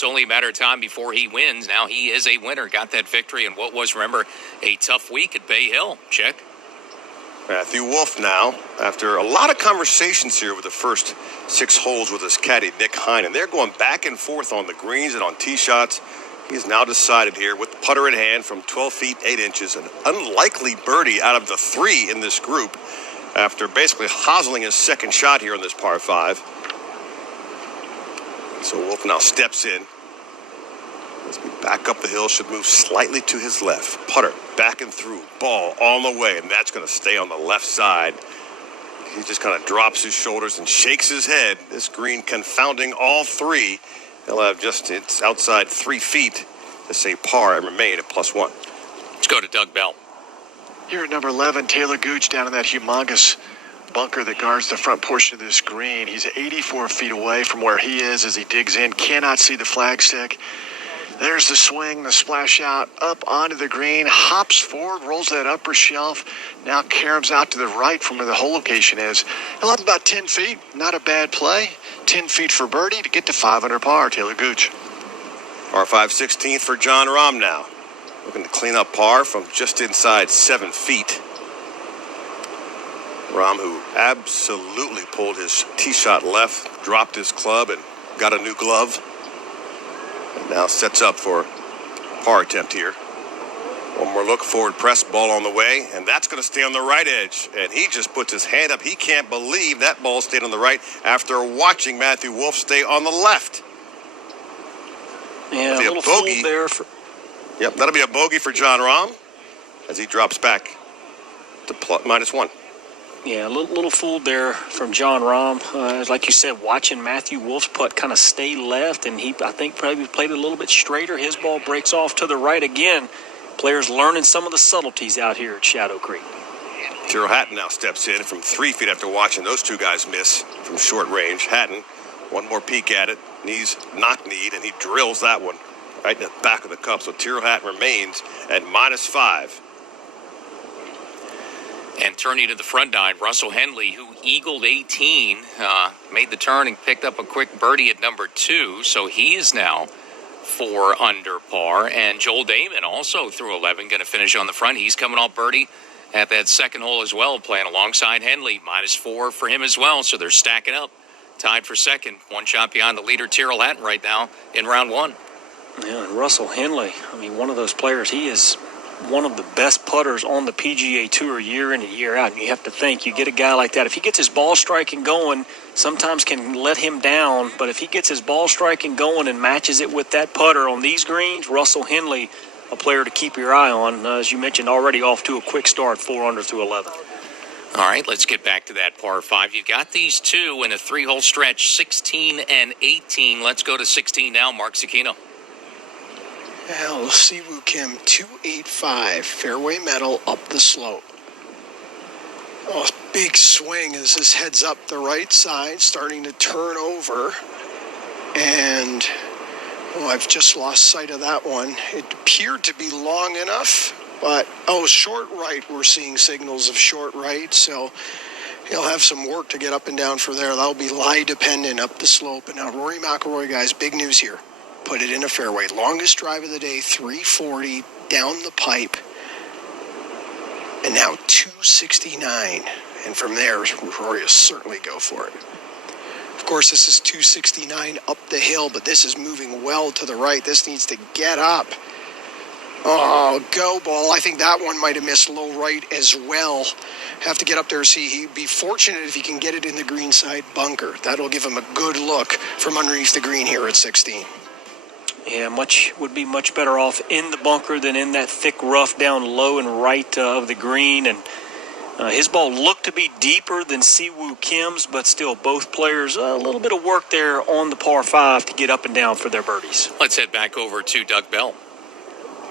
It's only a matter of time before he wins. Now he is a winner. Got that victory in what was, remember, a tough week at Bay Hill. Check. Matthew Wolff now, after a lot of conversations here with the first 6 holes with his caddy, Nick Hine, and they're going back and forth on the greens and on tee shots. He's now decided here with the putter in hand from 12 feet 8 inches, an unlikely birdie out of the 3 in this group after basically hozzling his second shot here on this par 5. So Wolff now steps in. As we back up the hill, should move slightly to his left. Putter back and through, ball on the way, and that's going to stay on the left side. He just kind of drops his shoulders and shakes his head. This green confounding all 3. He'll have it's outside 3 feet to say par and remain at +1. Let's go to Doug Bell. Here at number 11, Taylor Gooch down in that humongous bunker that guards the front portion of this green. He's 84 feet away from where he is as he digs in. Cannot see the flagstick. There's the swing, the splash out, up onto the green, hops forward, rolls that upper shelf. Now caroms out to the right from where the hole location is. He'll have about 10 feet. Not a bad play. 10 feet for birdie to get to 5 under par. Taylor Gooch. Par 5 16th for Jon Rahm now. Looking to clean up par from just inside 7 feet. Rahm, who absolutely pulled his tee shot left, dropped his club, and got a new glove. And now sets up for par attempt here. One more look, forward press, ball on the way, and that's going to stay on the right edge. And he just puts his hand up. He can't believe that ball stayed on the right after watching Matthew Wolff stay on the left. Yeah, a little bogey there. Yep, that'll be a bogey for Jon Rahm as he drops back to -1. Yeah, a little fooled there from Jon Rahm. Like you said, watching Matthew Wolff's putt kind of stay left, and I think probably played a little bit straighter. His ball breaks off to the right again. Players learning some of the subtleties out here at Shadow Creek. Tyrrell Hatton now steps in from 3 feet after watching those two guys miss from short range. Hatton, one more peek at it. Knees not kneed, and he drills that one right in the back of the cup. So Tyrrell Hatton remains at -5. And turning to the front nine, Russell Henley, who eagled 18, made the turn and picked up a quick birdie at number 2. So he is now 4 under par. And Joel Dahmen also through 11, going to finish on the front. He's coming off birdie at that second hole as well, playing alongside Henley. -4 for him as well. So they're stacking up. Tied for second. One shot behind the leader, Tyrrell Hatton, right now in round 1. Yeah, and Russell Henley, I mean, one of those players, he is one of the best putters on the PGA Tour year in and year out. And you have to think, you get a guy like that, if he gets his ball striking going, sometimes can let him down. But if he gets his ball striking going and matches it with that putter on these greens, Russell Henley, a player to keep your eye on. As you mentioned, already off to a quick start, 4 under through 11. All right, let's get back to that par 5. You've got these two in a 3-hole stretch, 16 and 18. Let's go to 16 now, Mark Zecchino. Well, Siwoo Kim, 285, fairway metal up the slope. Oh, big swing as this heads up the right side, starting to turn over. And, I've just lost sight of that one. It appeared to be long enough, but, short right. We're seeing signals of short right, so he'll have some work to get up and down for there. That'll be lie dependent up the slope. And now Rory McIlroy, guys, big news here. Put it in a fairway. Longest drive of the day, 340 down the pipe. And now 269. And from there, Rory will certainly go for it. Of course, this is 269 up the hill, but this is moving well to the right. This needs to get up. Oh, go ball. I think that one might have missed low right as well. Have to get up there. See, he'd be fortunate if he can get it in the green side bunker. That'll give him a good look from underneath the green here at 16. Yeah, would be much better off in the bunker than in that thick rough down low and right of the green. And his ball looked to be deeper than Siwoo Kim's, but still both players a little bit of work there on the par 5 to get up and down for their birdies. Let's head back over to Doug Bell.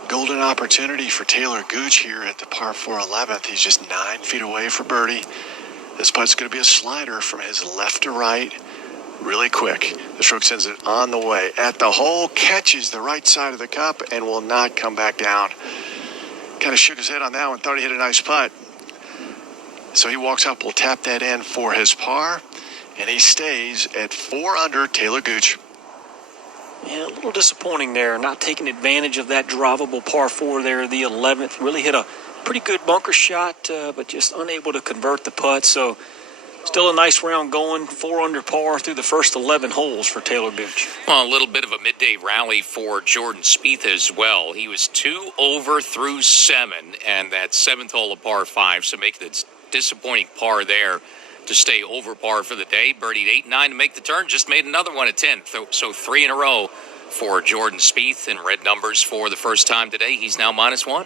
Golden opportunity for Taylor Gooch here at the par 4 11th. He's just 9 feet away for birdie. This putt's going to be a slider from his left to right. Really quick. The stroke sends it on the way at the hole, catches the right side of the cup, and will not come back down. Kind of shook his head on that one, thought he hit a nice putt. So he walks up, will tap that in for his par, and he stays at 4 under. Taylor Gooch. Yeah, a little disappointing there, not taking advantage of that drivable par 4 there, the 11th. Really hit a pretty good bunker shot, but just unable to convert the putt. So still a nice round going, 4 under par through the first 11 holes for Taylor Gooch. Well, a little bit of a midday rally for Jordan Spieth as well. He was 2 over through 7, and that 7th hole of par 5, so making it disappointing par there to stay over par for the day. Birdied 8 and 9 to make the turn, just made another one at 10. So 3 in a row for Jordan Spieth in red numbers for the first time today. He's now -1.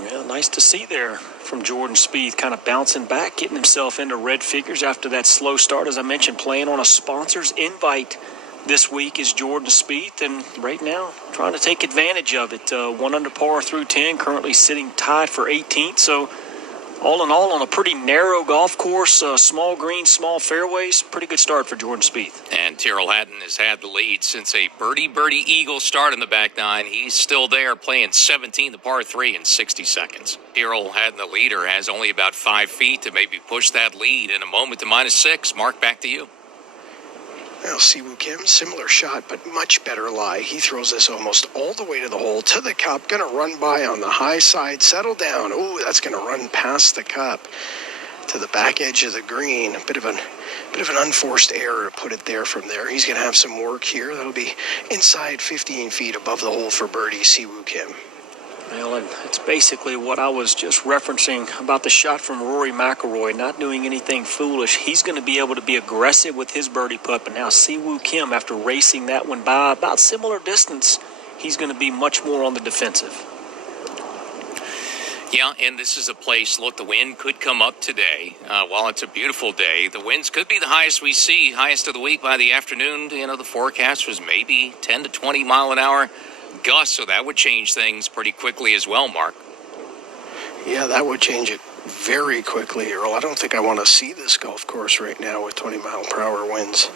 Yeah, nice to see there from Jordan Spieth, kind of bouncing back, getting himself into red figures after that slow start. As I mentioned, playing on a sponsor's invite this week is Jordan Spieth, and right now trying to take advantage of it. 1 under par through 10, currently sitting tied for 18th. So all in all, on a pretty narrow golf course, small greens, small fairways, pretty good start for Jordan Spieth. And Tyrrell Hatton has had the lead since a birdie eagle start in the back 9. He's still there playing 17, the par 3 in 60 seconds. Tyrrell Hatton, the leader, has only about 5 feet to maybe push that lead in a moment to -6. Mark, back to you. Well, Siwoo Kim, similar shot, but much better lie. He throws this almost all the way to the hole, to the cup, going to run by on the high side, settle down. Ooh, that's going to run past the cup to the back edge of the green. A bit of an unforced error to put it there from there. He's going to have some work here. That'll be inside 15 feet above the hole for birdie, Siwoo Kim. Well, and it's basically what I was just referencing about the shot from Rory McIlroy, not doing anything foolish. He's going to be able to be aggressive with his birdie putt, but now Siwoo Kim, after racing that one by about similar distance, he's going to be much more on the defensive. Yeah, and this is a place, look, the wind could come up today. While it's a beautiful day, the winds could be the highest we see, highest of the week by the afternoon. You know, the forecast was maybe 10 to 20 mile an hour gusts, so that would change things pretty quickly as well, Mark. Yeah, that would change it very quickly, Earl. I don't think I want to see this golf course right now with 20-mile-per-hour winds.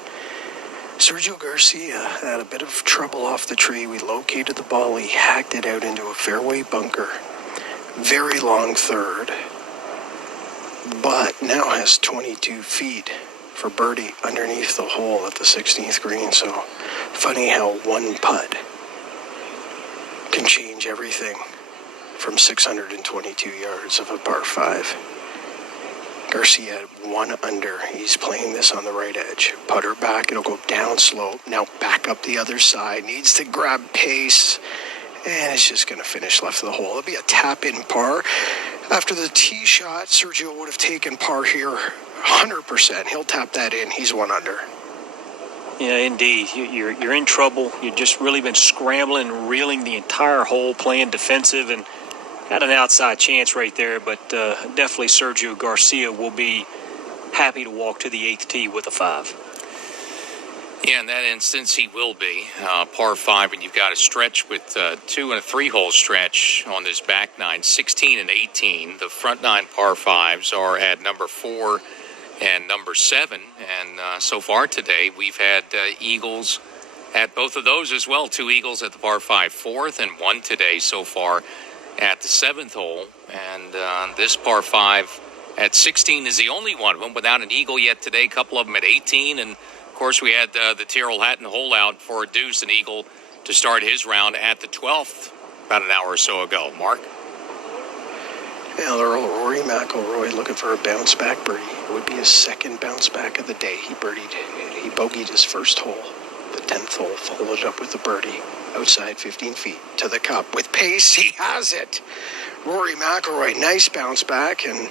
Sergio Garcia had a bit of trouble off the tree. We located the ball. He hacked it out into a fairway bunker. Very long third, but now has 22 feet for birdie underneath the hole at the 16th green. So funny how one putt can change everything from 622 yards of a par 5. Garcia at 1 under. He's playing this on the right edge. Putter back. It'll go down slope. Now back up the other side. Needs to grab pace. And it's just going to finish left of the hole. It'll be a tap-in par. After the tee shot, Sergio would have taken par here 100%. He'll tap that in. He's 1 under. Yeah, indeed. You're in trouble. You've just really been scrambling and reeling the entire hole, playing defensive, and had an outside chance right there. But definitely Sergio Garcia will be happy to walk to the 8th tee with a 5. Yeah, in that instance, he will be. Par 5, and you've got a stretch with 2 and a 3-hole stretch on this back 9, 16 and 18. The front 9 par 5s are at number 4 and number 7. And so far today, we've had eagles at both of those as well. 2 eagles at the par 5 4th, and 1 today so far at the 7th hole. And this par 5 at 16 is the only one of them without an eagle yet today. A couple of them at 18, and of course, we had the Tyrrell Hatton hole out for a deuce, an eagle, to start his round at the 12th about an hour or so ago. Mark? Yeah, Rory McIlroy looking for a bounce-back birdie. It would be his second bounce-back of the day. He bogeyed his first hole. The 10th hole followed up with a birdie outside 15 feet to the cup. With pace, he has it. Rory McIlroy, nice bounce-back. And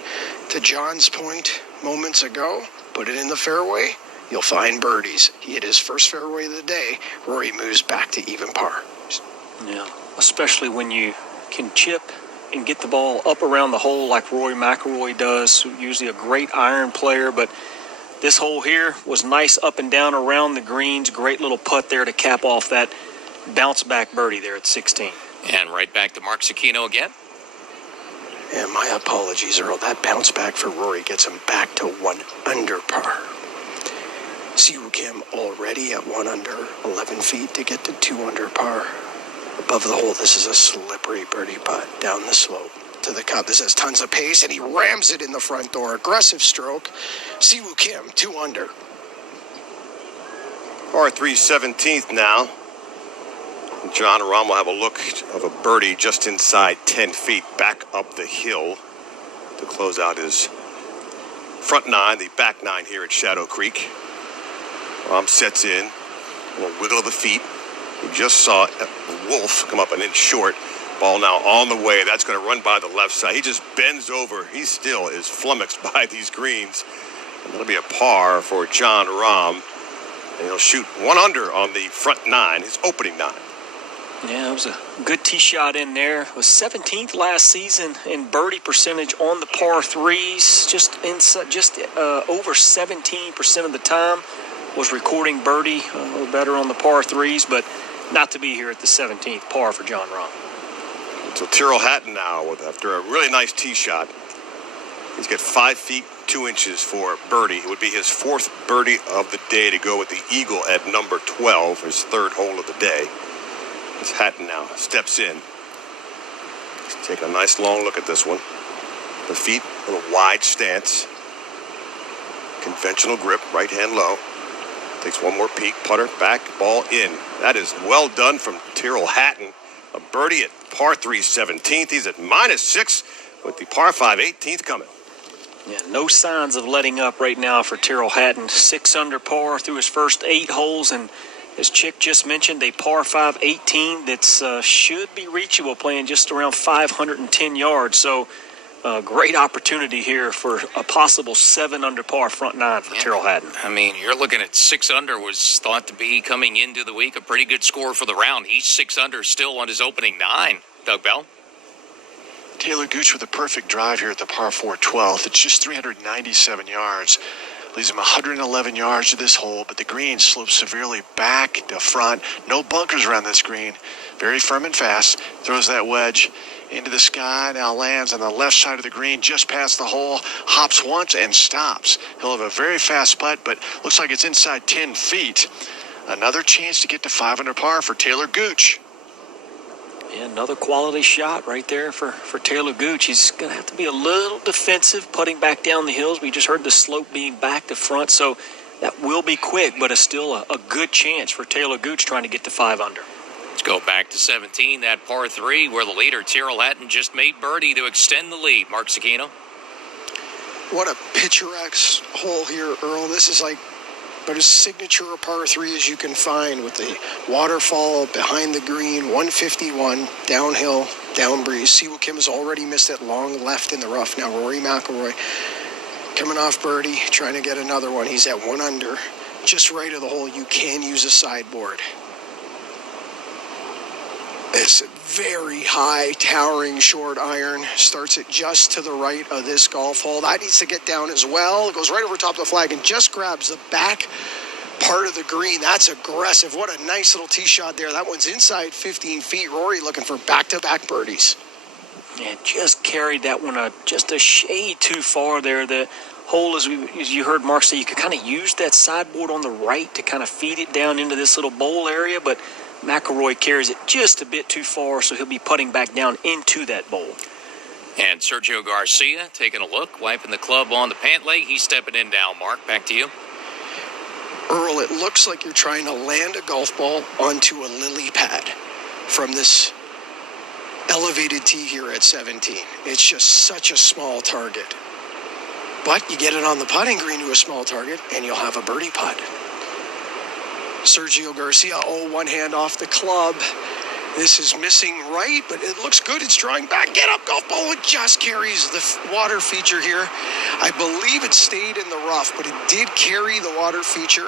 to John's point moments ago, put it in the fairway. You'll find birdies. He hit his first fairway of the day. Rory moves back to even par. Yeah, especially when you can chip and get the ball up around the hole like Rory McIlroy does. Usually a great iron player, but this hole here was nice up and down around the greens. Great little putt there to cap off that bounce-back birdie there at 16. And right back to Mark Cicchino again. And my apologies, Earl. That bounce back for Rory gets him back to 1 under par. Siwoo Kim already at 1 under, 11 feet to get to 2 under par. Above the hole, this is a slippery birdie putt down the slope to the cup. This has tons of pace, and he rams it in the front door. Aggressive stroke. Siwoo Kim, 2 under. Par 3, 17th now. John Rahm will have a look of a birdie just inside 10 feet back up the hill to close out his front nine, the back nine here at Shadow Creek. Rahm sets in, a little wiggle of the feet. We just saw Wolf come up an inch short. Ball now on the way. That's going to run by the left side. He just bends over. He still is flummoxed by these greens. And that'll be a par for John Rahm. And he'll shoot 1 under on the front nine, his opening nine. Yeah, it was a good tee shot in there. It was 17th last season in birdie percentage on the par threes. Just over 17% of the time was recording birdie, a little better on the par threes, but not to be here at the 17th par for John Rahm. So Tyrrell Hatton now, after a really nice tee shot, he's got 5 feet 2 inches for birdie. It would be his 4th birdie of the day to go with the eagle at number 12, his 3rd hole of the day. As Hatton now steps in. He's taking a nice long look at this one. The feet, a little wide stance. Conventional grip, right hand low. Takes one more peek, putter, back, ball in. That is well done from Tyrrell Hatton. A birdie at par 3 17th. He's at -6 with the par 5 18th coming. Yeah, no signs of letting up right now for Tyrrell Hatton. 6 under par through his first 8 holes, and as Chick just mentioned, a par 5 18 that's should be reachable, playing just around 510 yards. So great opportunity here for a possible 7 under par front nine for Tyrrell Hatton. I mean, you're looking at 6 under was thought to be coming into the week a pretty good score for the round. He's 6 under still on his opening 9. Doug Bell. Taylor Gooch with a perfect drive here at the par 4 12th. It's just 397 yards. Leaves him 111 yards to this hole, but the green slopes severely back to front. No bunkers around this green. Very firm and fast. Throws that wedge into the sky. Now lands on the left side of the green, just past the hole. Hops once and stops. He'll have a very fast putt, but looks like it's inside 10 feet. Another chance to get to 5 under par for Taylor Gooch. Yeah, another quality shot right there for Taylor Gooch. He's going to have to be a little defensive putting back down the hills. We just heard the slope being back to front, so that will be quick, but it's still a good chance for Taylor Gooch trying to get to 5 under. Let's go back to 17, that par 3, where the leader, Tyrrell Hatton, just made birdie to extend the lead. Mark Cicchino. What a picturesque hole here, Earl. This is like about as signature a par 3 as you can find, with the waterfall behind the green, 151, downhill, down breeze. Siwoo Kim has already missed it long left in the rough. Now Rory McIlroy coming off birdie, trying to get another one. He's at 1 under, just right of the hole. You can use a sideboard. It's a very high, towering short iron. Starts it just to the right of this golf hole. That needs to get down as well. It goes right over top of the flag and just grabs the back part of the green. That's aggressive. What a nice little tee shot there. That one's inside 15 feet. Rory looking for back-to-back birdies. Yeah, just carried that one just a shade too far there. The hole, as you heard Mark say, you could kind of use that sideboard on the right to kind of feed it down into this little bowl area, but McIlroy carries it just a bit too far, so he'll be putting back down into that bowl. And Sergio Garcia taking a look, wiping the club on the pant leg. He's stepping in now. Mark, back to you. Earl, it looks like you're trying to land a golf ball onto a lily pad from this elevated tee here at 17. It's just such a small target. But you get it on the putting green to a small target, and you'll have a birdie putt. Sergio Garcia, one hand off the club. This is missing right, but it looks good. It's drawing back. Get up, golf ball. It just carries the water feature here. I believe it stayed in the rough, but it did carry the water feature.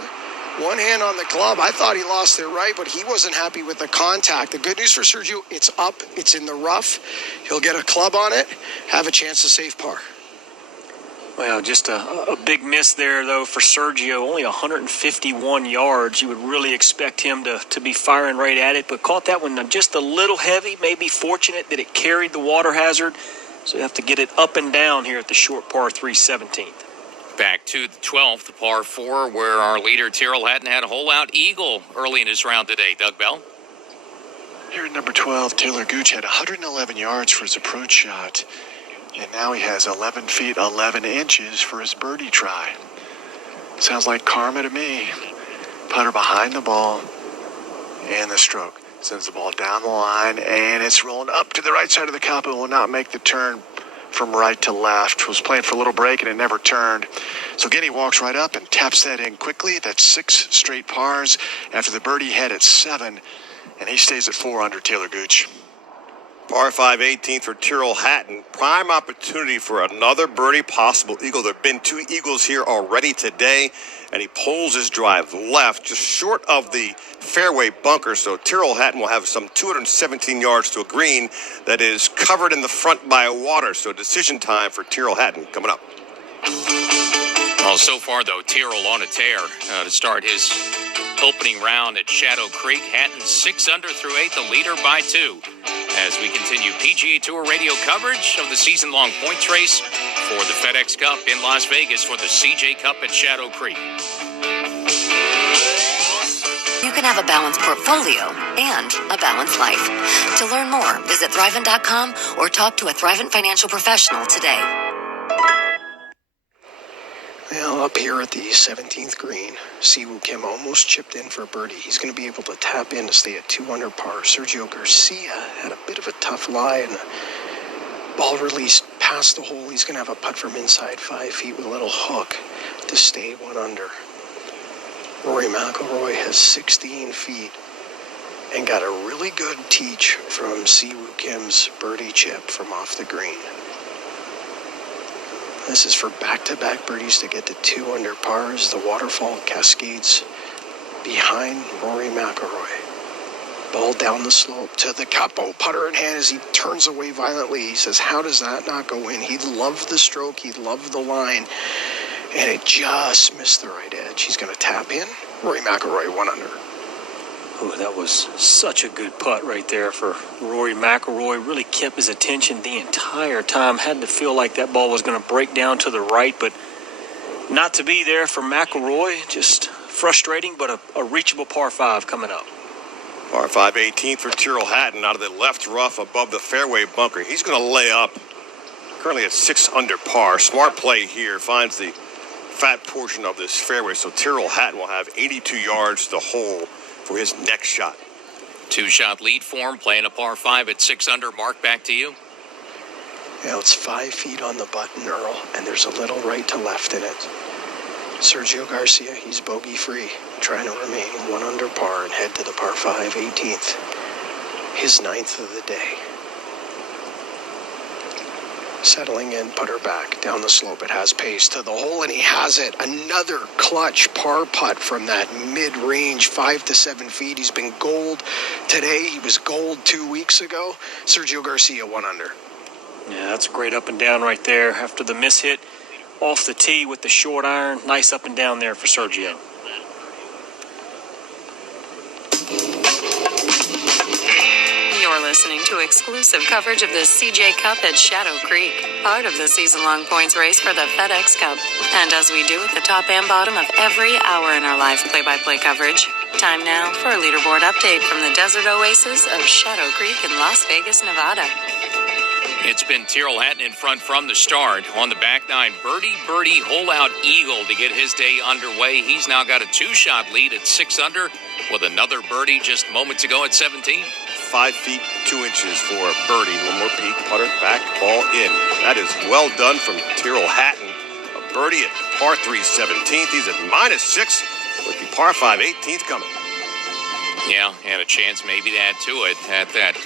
One hand on the club. I thought he lost it right, but he wasn't happy with the contact. The good news for Sergio, it's up. It's in the rough. He'll get a club on it, have a chance to save par. Well, just a big miss there, though, for Sergio. Only 151 yards. You would really expect him to be firing right at it, but caught that one just a little heavy. Maybe fortunate that it carried the water hazard, so you have to get it up and down here at the short par 3 17th. Back to the 12th, the par 4, where our leader, Tyrrell Hatton, had a hole-out eagle early in his round today. Doug Bell. Here at number 12, Taylor Gooch had 111 yards for his approach shot. And now he has 11 feet, 11 inches for his birdie try. Sounds like karma to me. Putter behind the ball and the stroke. Sends the ball down the line, and it's rolling up to the right side of the cup and will not make the turn from right to left. Was playing for a little break, and it never turned. So again, he walks right up and taps that in quickly. That's 6 straight pars after the birdie had at 7, and he stays at 4 under Taylor Gooch. Par 5, 18th for Tyrrell Hatton. Prime opportunity for another birdie, possible eagle. There have been 2 eagles here already today, and he pulls his drive left, just short of the fairway bunker. So Tyrrell Hatton will have some 217 yards to a green that is covered in the front by water. So decision time for Tyrrell Hatton coming up. Well, so far, though, Tyrrell on a tear to start his opening round at Shadow Creek. Hatton 6 under through 8, the leader by 2. As we continue PGA Tour radio coverage of the season-long points race for the FedEx Cup in Las Vegas for the CJ Cup at Shadow Creek. You can have a balanced portfolio and a balanced life. To learn more, visit Thrivent.com or talk to a Thrivent financial professional today. Well, up here at the 17th green, Siwoo Kim almost chipped in for a birdie. He's going to be able to tap in to stay at 2 under par. Sergio Garcia had a bit of a tough lie, and the ball released past the hole. He's going to have a putt from inside 5 feet with a little hook to stay 1 under. Rory McIlroy has 16 feet and got a really good teach from Siwoo Kim's birdie chip from off the green. This is for back-to-back birdies to get to 2 under par as the waterfall cascades behind Rory McIlroy. Ball down the slope to the cup. Oh, putter in hand as he turns away violently. He says, how does that not go in? He loved the stroke. He loved the line. And it just missed the right edge. He's going to tap in. Rory McIlroy 1 under. Oh, that was such a good putt right there for Rory McIlroy. Really kept his attention the entire time. Had to feel like that ball was going to break down to the right, but not to be there for McIlroy. Just frustrating, but a reachable par 5 coming up. Par 5, 18th for Tyrrell Hatton out of the left rough above the fairway bunker. He's going to lay up. Currently at 6 under par. Smart play here. Finds the fat portion of this fairway. So Tyrrell Hatton will have 82 yards to the hole for his next shot. 2-shot lead for him, playing a par 5 at 6 under. Mark, back to you. Now it's 5 feet on the button, Earl, and there's a little right to left in it. Sergio Garcia, he's bogey-free, trying to remain 1 under par and head to the par 5, 18th. His 9th of the day. Settling in, putter back, down the slope. It has pace to the hole, and he has it. Another clutch par putt from that mid-range, 5 to 7 feet. He's been gold today. He was gold 2 weeks ago. Sergio Garcia 1 under. Yeah, that's a great up and down right there. After the miss hit off the tee with the short iron, nice up and down there for Sergio. You're listening to exclusive coverage of the CJ Cup at Shadow Creek, part of the season-long points race for the FedEx Cup. And as we do at the top and bottom of every hour in our live play-by-play coverage, time now for a leaderboard update from the desert oasis of Shadow Creek in Las Vegas, Nevada. It's been Tyrrell Hatton in front from the start. On the back nine, birdie, hole-out eagle to get his day underway. He's now got a 2-shot lead at 6 under with another birdie just moments ago at 17. 5 feet 2 inches for birdie. One more peek, putter back, ball in. That is well done from Tyrrell Hatton. A birdie at par 3, 17th. He's at -6 with the par 5, 18th coming. Yeah, and a chance maybe to add to it at that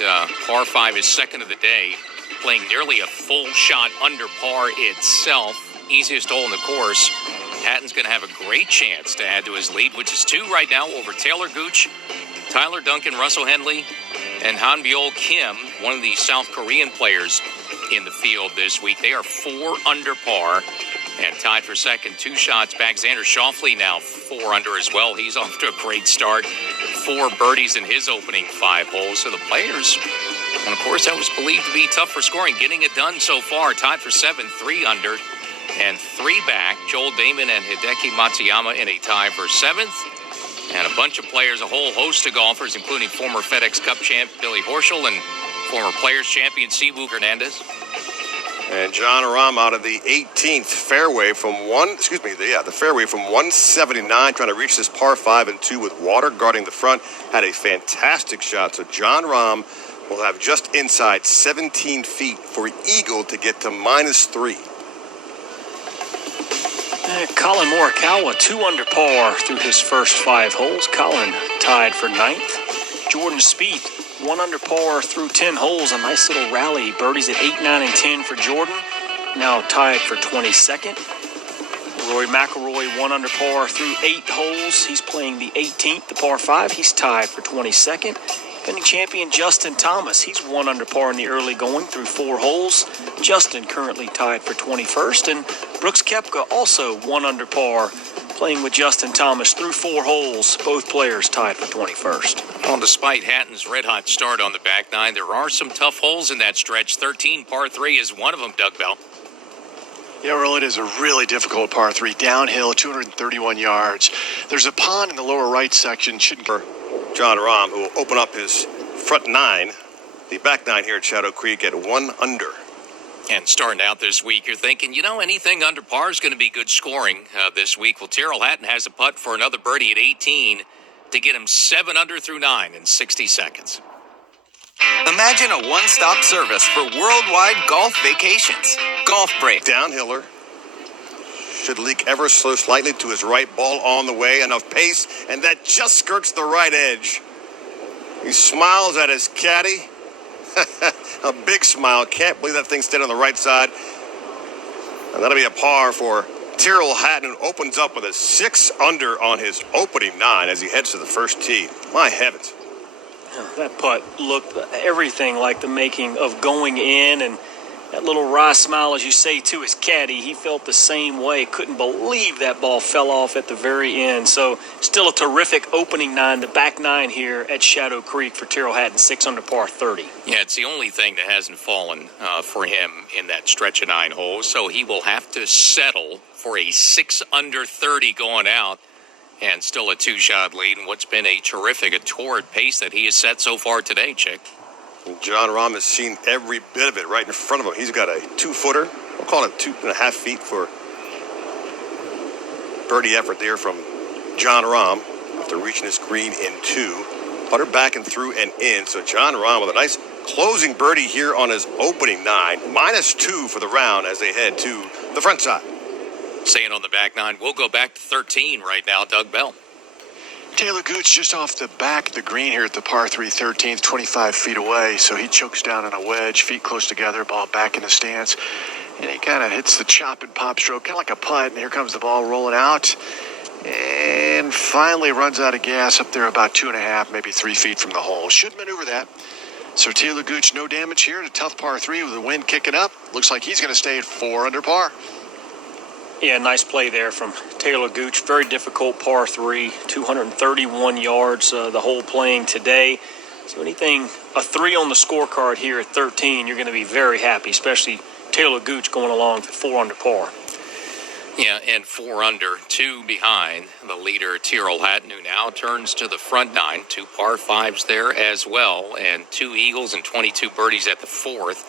par 5 is second of the day. Playing nearly a full shot under par itself. Easiest hole in the course. Hatton's going to have a great chance to add to his lead, which is 2 right now over Taylor Gooch, Tyler Duncan, Russell Henley, and Hanbyul Kim, one of the South Korean players in the field this week. They are 4 under par and tied for second. 2 shots back. Xander Schauffele now 4 under as well. He's off to a great start. 4 birdies in his opening 5 holes. So the players, and of course that was believed to be tough for scoring, getting it done so far. Tied for 7, 3 under and 3 back. Joel Dahmen and Hideki Matsuyama in a tie for 7th. And a bunch of players, a whole host of golfers, including former FedEx Cup champ Billy Horschel and former Players champion Siwoo Hernandez. And John Rahm out of the 18th fairway from the fairway from 179, trying to reach this par 5 and 2 with water guarding the front. Had a fantastic shot. So John Rahm will have just inside 17 feet for eagle to get to -3. Colin Morikawa, 2 under par through his first 5 holes. Colin tied for 9th. Jordan Spieth, 1 under par through 10 holes. A nice little rally. Birdies at 8, 9, and 10 for Jordan. Now tied for 22nd. Rory McIlroy, 1 under par through 8 holes. He's playing the 18th, the par 5. He's tied for 22nd. Defending champion Justin Thomas. He's 1 under par in the early going through 4 holes. Justin currently tied for 21st. And Brooks Koepka also 1 under par, playing with Justin Thomas through 4 holes. Both players tied for 21st. Well, despite Hatton's red-hot start on the back nine, there are some tough holes in that stretch. 13 par 3 is one of them, Doug Bell. Yeah, well, it is a really difficult par 3. Downhill, 231 yards. There's a pond in the lower right section. John Rahm, who will open up his front 9, the back 9 here at Shadow Creek at 1 under. And starting out this week, you're thinking, anything under par is going to be good scoring this week. Well, Tyrrell Hatton has a putt for another birdie at 18 to get him 7 under through 9 in 60 seconds. Imagine a one-stop service for worldwide golf vacations. Golf Break. Downhiller. Should leak ever so slightly to his right, ball on the way, enough pace, and that just skirts the right edge. He smiles at his caddy. A big smile. Can't believe that thing stayed on the right side. And that'll be a par for Tyrrell Hatton, who opens up with a 6 under on his opening 9 as he heads to the first tee. My heavens. That putt looked everything like the making of going in, and that little wry smile, as you say, to his caddy, he felt the same way. Couldn't believe that ball fell off at the very end. So still a terrific opening 9, the back 9 here at Shadow Creek for Tyrrell Hatton, 6 under par 30. Yeah, it's the only thing that hasn't fallen for him in that stretch of 9 holes. So he will have to settle for a 6 under 30 going out. And still a 2-shot lead, and what's been a torrid pace that he has set so far today, Chick. John Rahm has seen every bit of it right in front of him. He's got a 2-footer. We'll call it 2.5 feet for birdie effort there from John Rahm after reaching his green in 2. Putter back and through and in. So John Rahm with a nice closing birdie here on his opening 9. -2 for the round as they head to the front side. Staying on the back 9, we'll go back to 13 right now, Doug Bell. Taylor Gooch just off the back of the green here at the par 3 13th, 25 feet away. So he chokes down on a wedge, feet close together, ball back in the stance. And he kind of hits the chop and pop stroke, kind of like a putt. And here comes the ball rolling out. And finally runs out of gas up there about 2.5, maybe 3 feet from the hole. Should maneuver that. So Taylor Gooch, no damage here. A tough par 3 with the wind kicking up. Looks like he's going to stay at 4 under par. Yeah, nice play there from Taylor Gooch. Very difficult par 3, 231 yards the hole playing today. So a 3 on the scorecard here at 13, you're going to be very happy, especially Taylor Gooch going along to 4 under par. Yeah, and 4 under, 2 behind the leader, Tyrrell Hatton, who now turns to the front 9. 2 par 5s there as well, and 2 eagles and 22 birdies at the 4th.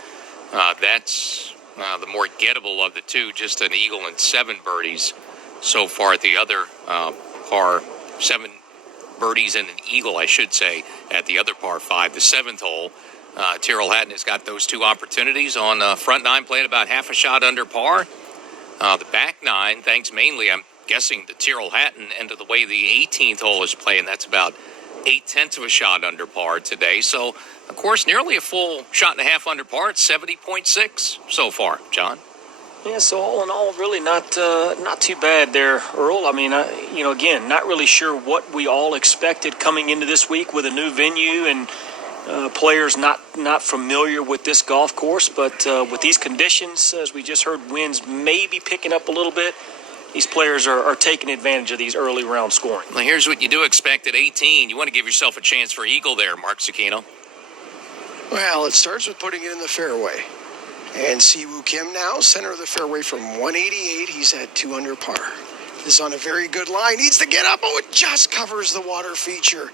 That's the more gettable of the 2, just an eagle and 7 birdies so far at the other par. 7 birdies and an eagle, I should say, at the other par 5. The 7th hole, Tyrrell Hatton has got those 2 opportunities on front 9, playing about half a shot under par. The back 9, thanks mainly, I'm guessing, to Tyrrell Hatton, and to the way the 18th hole is playing, that's about 0.8 of a shot under par today. So, of course, nearly a full shot and a half under par. It's 70.6 so far, John. Yeah, so all in all, really not too bad there, Earl. I mean, again, not really sure what we all expected coming into this week with a new venue and players not familiar with this golf course. But with these conditions, as we just heard, winds may be picking up a little bit. These players are taking advantage of these early round scoring. Well, here's what you do expect at 18. You want to give yourself a chance for eagle there, Mark Zucchino. Well, it starts with putting it in the fairway. And Siwoo Kim now, center of the fairway from 188. He's at 2 under par. Is on a very good line. Needs to get up. Oh, it just covers the water feature.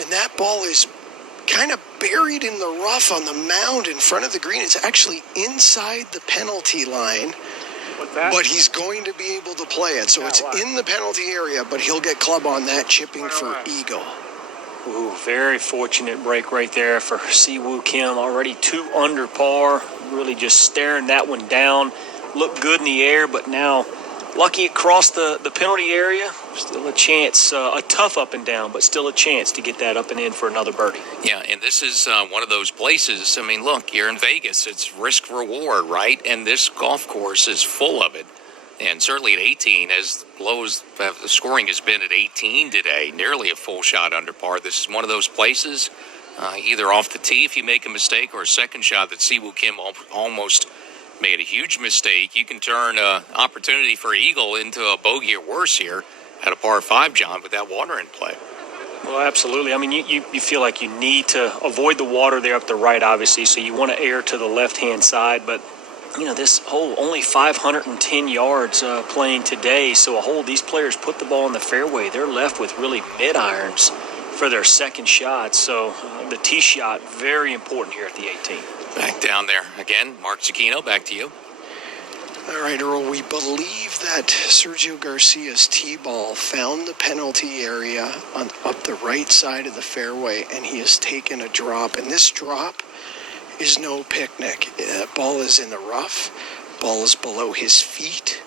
And that ball is kind of buried in the rough on the mound in front of the green. It's actually inside the penalty line, but he's going to be able to play it. So it's in the penalty area, but he'll get club on that, chipping for eagle. Ooh, very fortunate break right there for Siwoo Kim. Already 2 under par. Really just staring that one down. Looked good in the air, but now lucky it crossed the penalty area. Still a chance, a tough up and down, but still a chance to get that up and in for another birdie. Yeah, and this is one of those places. I mean, look, you're in Vegas. It's risk reward, right? And this golf course is full of it. And certainly at 18, as low as the scoring has been at 18 today, nearly a full shot under par. This is one of those places, either off the tee if you make a mistake, or a second shot that Siwoo Kim almost made a huge mistake. You can turn an opportunity for eagle into a bogey or worse here at a par 5, John, with that water in play. Well, absolutely. I mean, you feel like you need to avoid the water there up the right, obviously, so you want to err to the left-hand side, but you know, this hole only 510 yards playing today, so a hole these players put the ball in the fairway. They're left with really mid-irons for their second shot, so the tee shot, very important here at the 18. Back down there again, Mark Cicchino, back to you. All right, Earl, we believe that Sergio Garcia's tee ball found the penalty area up the right side of the fairway, and he has taken a drop, and this drop is no picnic. Ball is in the rough. Ball is below his feet.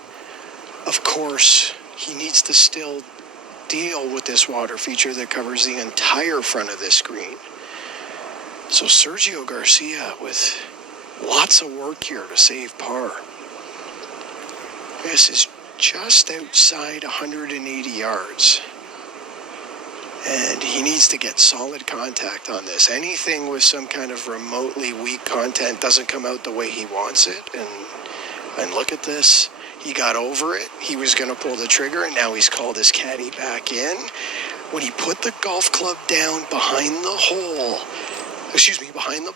Of course, he needs to still deal with this water feature that covers the entire front of this green. So Sergio Garcia with lots of work here to save par. This is just outside 180 yards. And he needs to get solid contact on this. Anything with some kind of remotely weak content doesn't come out the way he wants it. And look at this. He got over it. He was going to pull the trigger, and now he's called his caddy back in. When he put the golf club down behind the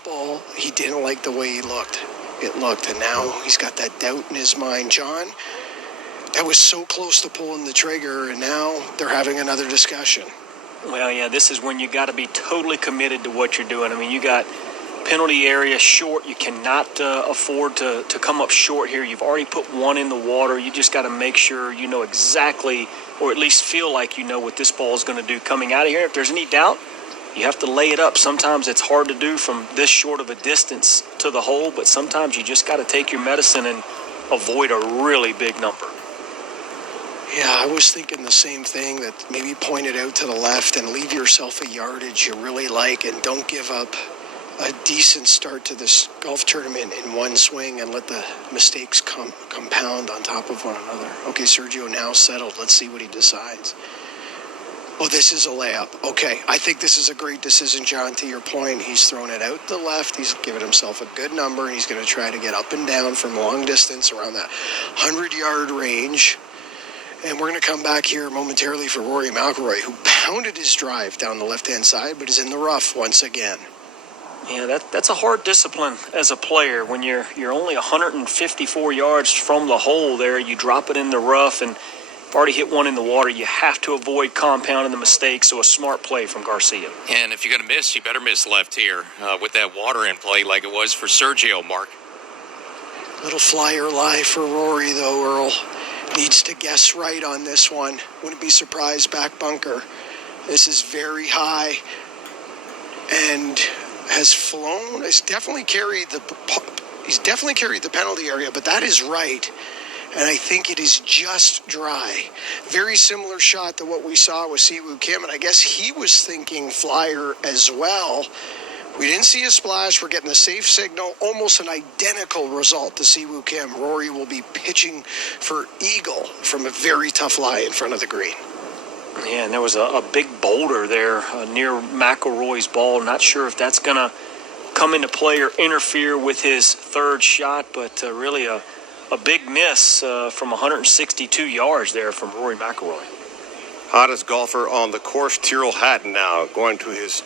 ball, he didn't like the way it looked. And now he's got that doubt in his mind. John, that was so close to pulling the trigger, and now they're having another discussion. Well, yeah, this is when you got to be totally committed to what you're doing. I mean, you got penalty area short. You cannot afford to come up short here. You've already put one in the water. You just got to make sure you know exactly, or at least feel like you know what this ball is going to do coming out of here. If there's any doubt, you have to lay it up. Sometimes it's hard to do from this short of a distance to the hole, but sometimes you just got to take your medicine and avoid a really big number. Yeah, I was thinking the same thing, that maybe point it out to the left and leave yourself a yardage you really like, and don't give up a decent start to this golf tournament in one swing and let the mistakes compound on top of one another. Okay, Sergio now settled. Let's see what he decides. Oh, this is a layup. Okay, I think this is a great decision, John, to your point. He's thrown it out the left. He's given himself a good number, and he's going to try to get up and down from long distance around that 100-yard range. And we're going to come back here momentarily for Rory McIlroy, who pounded his drive down the left-hand side, but is in the rough once again. Yeah, that's a hard discipline as a player. When you're only 154 yards from the hole there, you drop it in the rough, and you've already hit one in the water. You have to avoid compounding the mistakes, so a smart play from Garcia. And if you're going to miss, you better miss left here with that water in play like it was for Sergio, Mark. Little flyer lie for Rory, though, Earl. Needs to guess right on this one. Wouldn't be surprised, back bunker. This is very high and has flown. He's definitely carried the penalty area, but that is right. And I think it is just dry. Very similar shot to what we saw with Siwoo Kim, and I guess he was thinking flyer as well. We didn't see a splash. We're getting a safe signal. Almost an identical result to Siwoo Kim. Rory will be pitching for eagle from a very tough lie in front of the green. Yeah, and there was a big boulder there near McIlroy's ball. Not sure if that's going to come into play or interfere with his third shot, but really a big miss from 162 yards there from Rory McIlroy. Hottest golfer on the course, Tyrrell Hatton, now going to his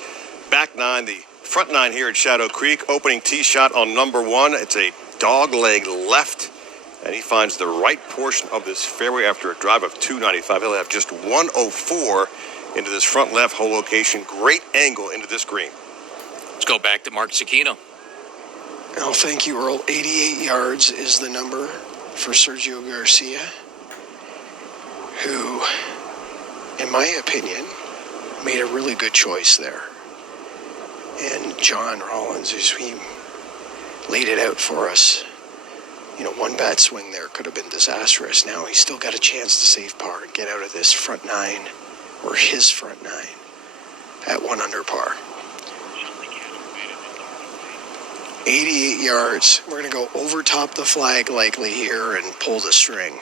back nine, the front nine here at Shadow Creek. Opening tee shot on number one. It's a dog leg left, and he finds the right portion of this fairway after a drive of 295. He'll have just 104 into this front left hole location. Great angle into this green. go back to Mark Zecchino. Oh, thank you, Earl. 88 yards is the number for Sergio Garcia, who, in my opinion, made a really good choice there. And John Rollins, as he laid it out for us, one bad swing there could have been disastrous. Now he's still got a chance to save par and get out of this front nine, or his front nine, at 1 under par. 88 yards. We're going to go over top the flag likely here and pull the string.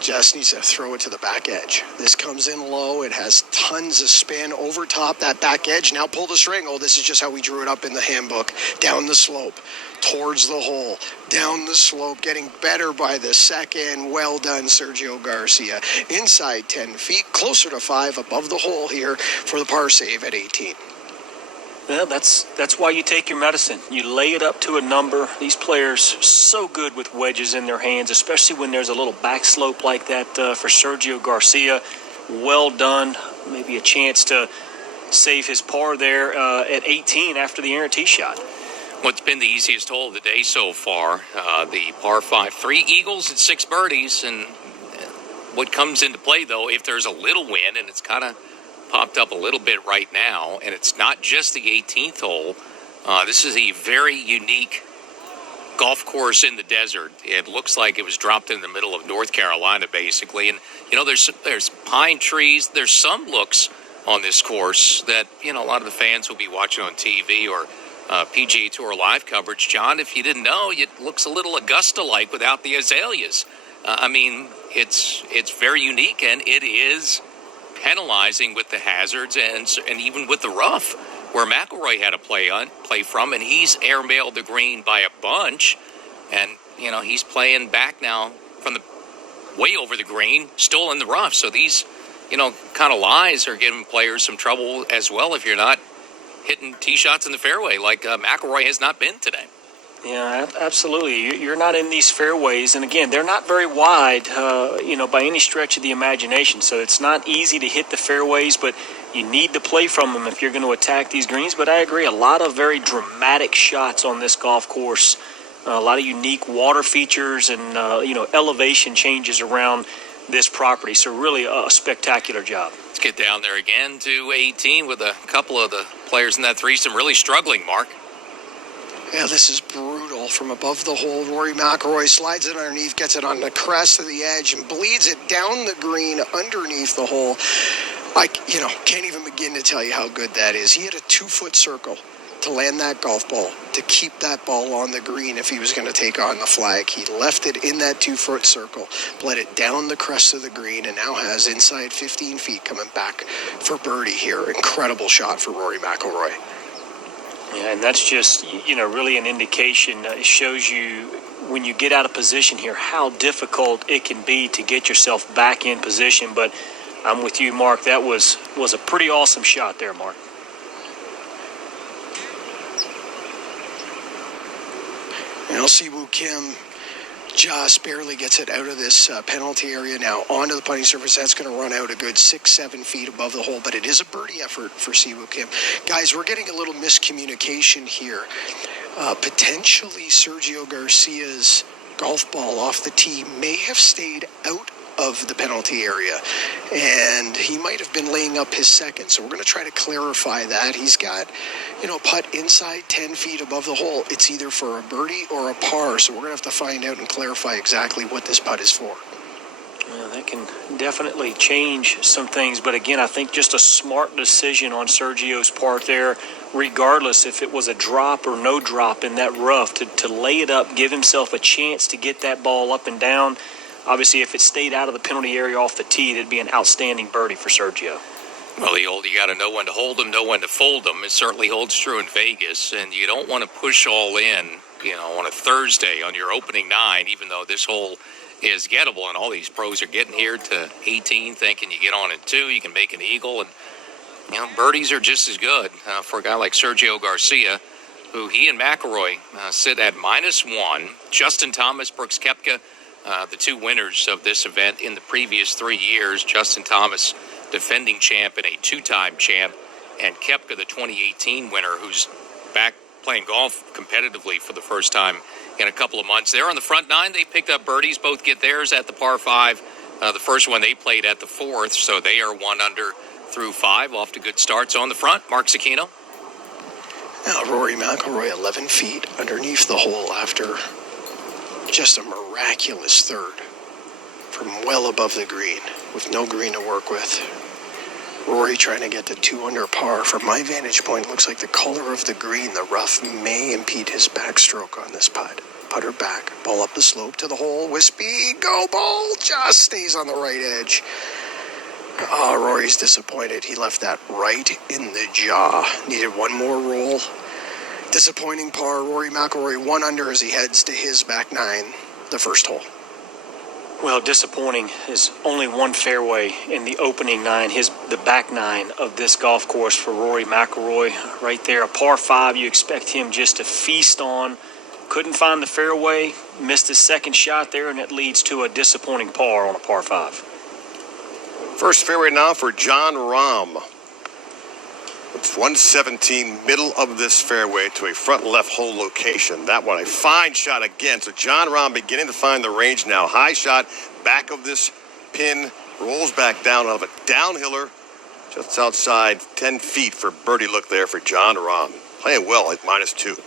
Just needs to throw it to the back edge. This comes in low. It has tons of spin over top that back edge. Now pull the string. Oh, this is just how we drew it up in the handbook. Down the slope, towards the hole, down the slope, getting better by the second. Well done, Sergio Garcia. Inside 10 feet, closer to 5 above the hole here for the par save at 18. Yeah, that's why you take your medicine. You lay it up to a number. These players so good with wedges in their hands, especially when there's a little back slope like that for Sergio Garcia. Well done. Maybe a chance to save his par there at 18 after the errant tee shot. What's been the easiest hole of the day so far? The par 5, 3 eagles and 6 birdies. And what comes into play, though, if there's a little wind, and it's kind of popped up a little bit right now, and it's not just the 18th hole. This is a very unique golf course in the desert. It looks like it was dropped in the middle of North Carolina, basically. And, there's pine trees. There's some looks on this course that, a lot of the fans will be watching on TV or PGA Tour live coverage. John, if you didn't know, it looks a little Augusta-like without the azaleas. It's very unique, and it is penalizing with the hazards and even with the rough, where McIlroy had to play from, and he's airmailed the green by a bunch, and he's playing back now from the way over the green, still in the rough. So these kind of lies are giving players some trouble as well if you're not hitting tee shots in the fairway like McIlroy has not been today. Yeah, absolutely. You're not in these fairways, and again, they're not very wide, by any stretch of the imagination. So it's not easy to hit the fairways, but you need to play from them if you're going to attack these greens. But I agree, a lot of very dramatic shots on this golf course, a lot of unique water features and elevation changes around this property. So really a spectacular job. Let's get down there again to 18 with a couple of the players in that threesome really struggling, Mark. Yeah, this is brutal from above the hole. Rory McIlroy slides it underneath, gets it on the crest of the edge, and bleeds it down the green underneath the hole. I can't even begin to tell you how good that is. He had a 2-foot circle to land that golf ball, to keep that ball on the green if he was going to take on the flag. He left it in that 2-foot circle, bled it down the crest of the green, and now has inside 15 feet coming back for birdie here. Incredible shot for Rory McIlroy. Yeah, and that's just, really an indication. It shows you when you get out of position here how difficult it can be to get yourself back in position. But I'm with you, Mark. That was a pretty awesome shot there, Mark. And Siwoo Kim just barely gets it out of this penalty area now onto the putting surface. That's going to run out a good 6-7 feet above the hole, but it is a birdie effort for Siwoo Kim. Guys, we're getting a little miscommunication here. Potentially Sergio Garcia's golf ball off the tee may have stayed out of the penalty area, and he might have been laying up his second. So we're going to try to clarify that. He's got, putt inside 10 feet above the hole. It's either for a birdie or a par. So we're going to have to find out and clarify exactly what this putt is for. Well, that can definitely change some things. But again, I think just a smart decision on Sergio's part there, regardless if it was a drop or no drop in that rough, to lay it up, give himself a chance to get that ball up and down. Obviously, if it stayed out of the penalty area off the tee, that'd be an outstanding birdie for Sergio. Well, you got to know when to hold them, know when to fold them. It certainly holds true in Vegas, and you don't want to push all in, on a Thursday on your opening 9, even though this hole is gettable, and all these pros are getting here to 18, thinking you get on at 2, you can make an eagle, and birdies are just as good for a guy like Sergio Garcia, who he and McIlroy sit at -1. Justin Thomas, Brooks Koepka, the 2 winners of this event in the previous 3 years. Justin Thomas, defending champ and a 2-time champ. and Koepka, the 2018 winner, who's back playing golf competitively for the first time in a couple of months. They're on the front nine. They picked up birdies. Both get theirs at the par 5. The first one they played at the 4th, so they are 1 under through 5, off to good starts on the front. Mark Cicchino. Now Rory McIlroy 11 feet underneath the hole after just a miraculous third from well above the green with no green to work with. Rory trying to get to 2 under par. From my vantage point, looks like the color of the green, the rough, may impede his backstroke on this putt. Putter back, ball up the slope to the hole with speed. Go ball, just stays on the right edge. Oh, Rory's disappointed. He left that right in the jaw. Needed one more roll. Disappointing par. Rory McIlroy 1 under as he heads to his back 9, the first hole. Well, disappointing is only one fairway in the opening 9, the back 9 of this golf course for Rory McIlroy. Right there, a par 5 you expect him just to feast on. Couldn't find the fairway, missed his second shot there, and it leads to a disappointing par on a par 5. First fairway now for Jon Rahm. It's 117, middle of this fairway to a front left hole location. That one, a fine shot again. So Jon Rahm beginning to find the range now. High shot, back of this pin, rolls back down of a downhiller, just outside 10 feet for birdie look there for Jon Rahm. Playing well at -2.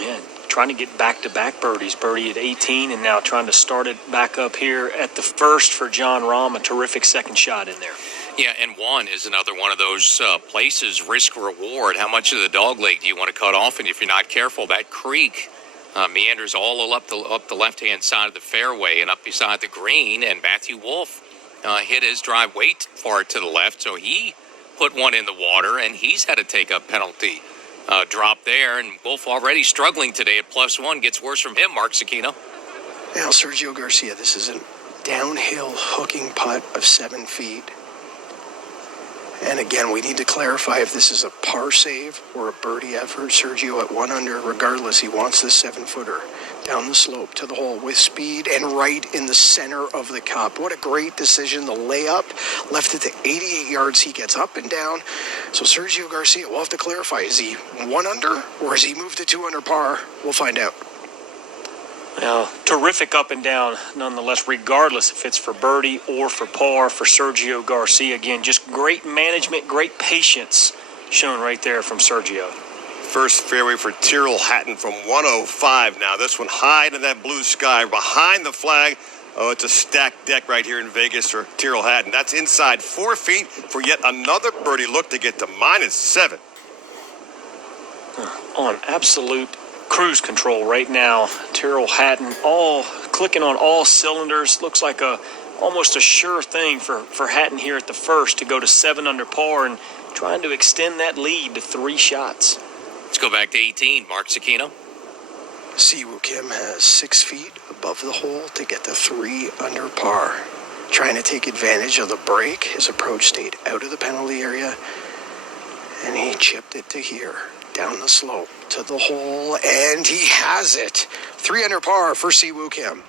Yeah, trying to get back-to-back birdies. Birdie at 18 and now trying to start it back up here at the first for Jon Rahm. A terrific second shot in there. Yeah, and 1 is another one of those places, risk-reward. How much of the dog leg do you want to cut off? And if you're not careful, that creek meanders all up the left-hand side of the fairway and up beside the green. And Matthew Wolff hit his drive way far to the left, so he put one in the water, and he's had to take a penalty drop there. And Wolff already struggling today at +1. Gets worse from him, Mark Cicchino. Now, Sergio Garcia, this is a downhill hooking putt of 7 feet. And again, we need to clarify if this is a par save or a birdie effort. Sergio at 1 under, regardless, he wants this 7-footer down the slope to the hole with speed and right in the center of the cup. What a great decision. The layup left it to 88 yards. He gets up and down. So Sergio Garcia, we'll have to clarify. Is he 1 under or has he moved to 2 under par? We'll find out. Now, terrific up and down, nonetheless, regardless if it's for birdie or for par for Sergio Garcia. Again, just great management, great patience shown right there from Sergio. First fairway for Tyrrell Hatton from 105 now. This one high to that blue sky behind the flag. Oh, it's a stacked deck right here in Vegas for Tyrrell Hatton. That's inside 4 feet for yet another birdie look to get to -7. On absolute cruise control right now. Tyrrell Hatton all clicking on all cylinders. Looks like almost a sure thing for Hatton here at the first to go to 7 under par and trying to extend that lead to 3 shots. Let's go back to 18, Mark Cicchino. Siwoo Kim has 6 feet above the hole to get to 3 under par. Trying to take advantage of the break. His approach stayed out of the penalty area, and he chipped it to here. Down the slope to the hole, and he has it. 3 under par for Siwoo Kim.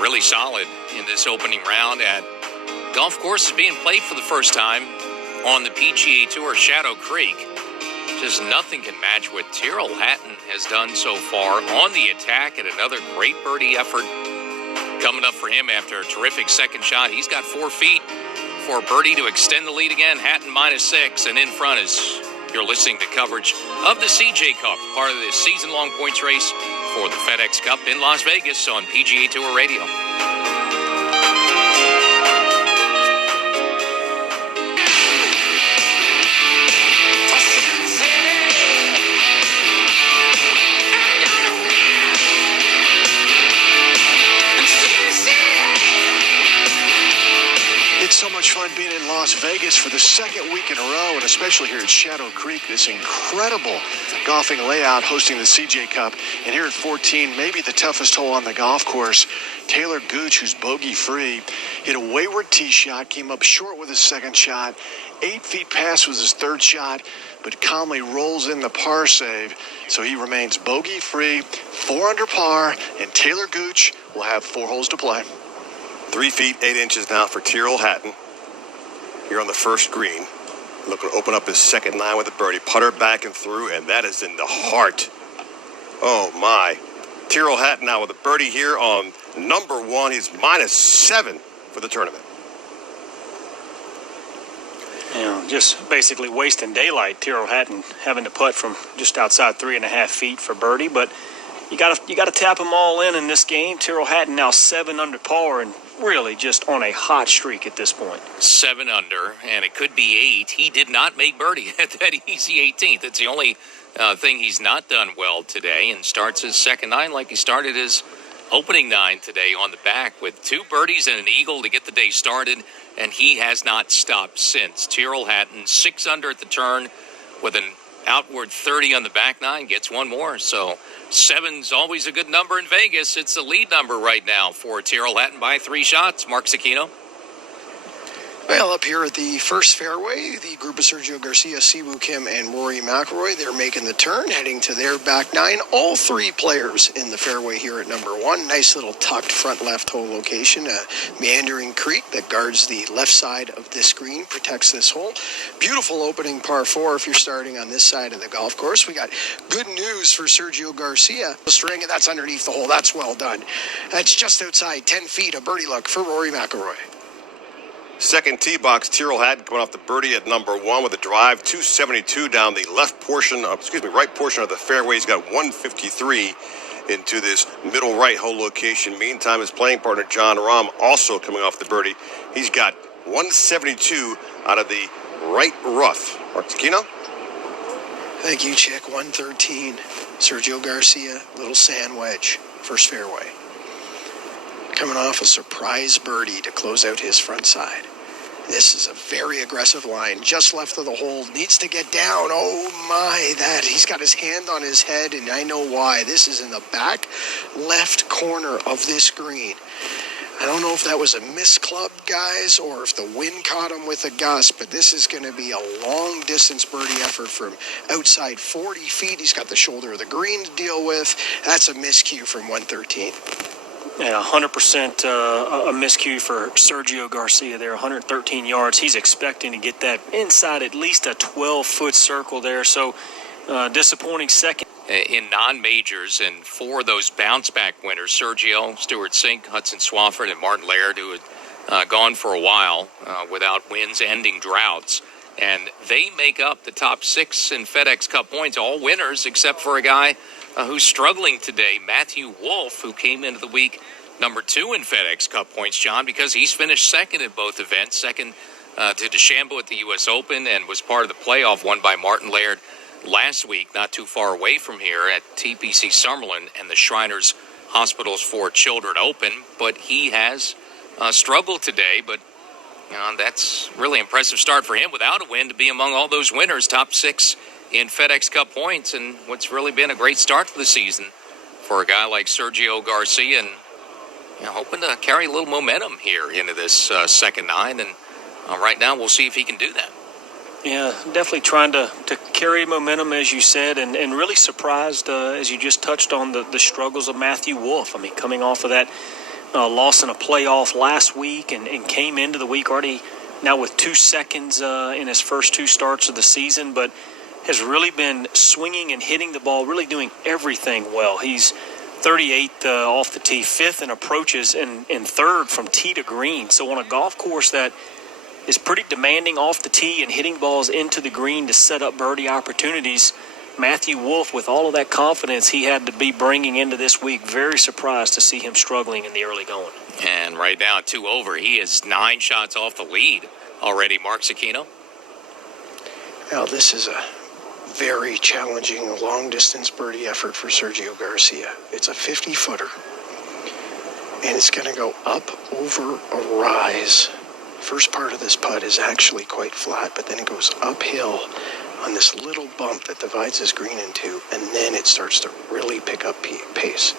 Really solid in this opening round at golf courses being played for the first time on the PGA Tour, Shadow Creek. Just nothing can match what Tyrrell Hatton has done so far on the attack, and another great birdie effort coming up for him after a terrific second shot. He's got 4 feet for birdie to extend the lead again. Hatton -6, and in front is you're listening to coverage of the CJ Cup, part of the season-long points race for the FedEx Cup in Las Vegas on PGA Tour Radio. It's so much fun being in Las Vegas for the second week in a row, and especially here at Shadow Creek, this incredible golfing layout hosting the CJ Cup. And here at 14, maybe the toughest hole on the golf course, Taylor Gooch, who's bogey-free, hit a wayward tee shot, came up short with his second shot. 8 feet past was his third shot, but calmly rolls in the par save. So he remains bogey-free, 4 under par, and Taylor Gooch will have 4 holes to play. 3 feet 8 inches now for Tyrrell Hatton. here on the first green. Looking to open up his second nine with a birdie. Putter back and through, and that is in the heart. Oh, my. Tyrrell Hatton now with a birdie here on number one. He's -7 for the tournament. You know, just basically wasting daylight. Tyrrell Hatton having to putt from just outside 3.5 feet for birdie, but you got to tap them all in this game. Tyrrell Hatton now 7 under par and really just on a hot streak at this point. 7 under, and it could be 8. He did not make birdie at that easy 18th. It's the only thing he's not done well today, and starts his second nine like he started his opening nine today on the back with 2 birdies and an eagle to get the day started, and he has not stopped since. Tyrrell Hatton 6 under at the turn with an outward 30 on the back nine, gets one more. So 7's always a good number in Vegas. It's the lead number right now for Tyrrell Hatton by 3 shots. Mark Cicchino. Well, up here at the first fairway, the group of Sergio Garcia, Siwoo Kim, and Rory McIlroy, they're making the turn, heading to their back nine. All 3 players in the fairway here at number 1. Nice little tucked front left hole location. A meandering creek that guards the left side of this green, protects this hole. Beautiful opening par 4 if you're starting on this side of the golf course. We got good news for Sergio Garcia. The string, and that's underneath the hole. That's well done. That's just outside 10 feet. A birdie look for Rory McIlroy. Second tee box, Tyrrell Hatton coming off the birdie at number 1 with a drive, 272 down the right portion of the fairway. He's got 153 into this middle right hole location. Meantime, his playing partner, John Rahm, also coming off the birdie. He's got 172 out of the right rough. Mark Cicchino? Thank you, Chick. 113. Sergio Garcia, little sand wedge, first fairway. Coming off a surprise birdie to close out his front side. This is a very aggressive line, just left of the hole, needs to get down. Oh my, that he's got his hand on his head, and I know why. This is in the back left corner of this green. I don't know if that was a misclub, guys, or if the wind caught him with a gust, but this is going to be a long distance birdie effort from outside 40 feet. He's got the shoulder of the green to deal with. That's a miscue from 113. Yeah, 100% a miscue for Sergio Garcia there, 113 yards. He's expecting to get that inside at least a 12-foot circle there. So disappointing second. In non-majors, and 4 of those bounce-back winners, Sergio, Stuart Sink, Hudson Swafford, and Martin Laird, who had gone for a while without wins, ending droughts. And they make up the top 6 in FedEx Cup points, all winners except for a guy who's struggling today, Matthew Wolff, who came into the week number 2 in FedEx Cup points, John, because he's finished second in both events, second to DeChambeau at the U.S. Open, and was part of the playoff won by Martin Laird last week, not too far away from here at TPC Summerlin and the Shriners Hospitals for Children Open. But he has struggled today, but that's really impressive start for him without a win to be among all those winners, top 6 in FedEx Cup points, and what's really been a great start to the season for a guy like Sergio Garcia, and hoping to carry a little momentum here into this second nine, and right now we'll see if he can do that. Yeah, definitely trying to carry momentum, as you said, and really surprised, as you just touched on, the struggles of Matthew Wolff. I mean, coming off of that loss in a playoff last week and came into the week already now with 2 seconds in his first 2 starts of the season, but has really been swinging and hitting the ball, really doing everything well. He's 38th off the tee, 5th in approaches, and 3rd from tee to green. So on a golf course that is pretty demanding off the tee and hitting balls into the green to set up birdie opportunities, Matthew Wolff, with all of that confidence he had to be bringing into this week, very surprised to see him struggling in the early going. And right now, 2 over, he is 9 shots off the lead already. Mark Cicchino? Now, this is a very challenging long-distance birdie effort for Sergio Garcia. It's a 50-footer, and it's going to go up over a rise. First part of this putt is actually quite flat, but then it goes uphill on this little bump that divides this green in 2, and then it starts to really pick up pace.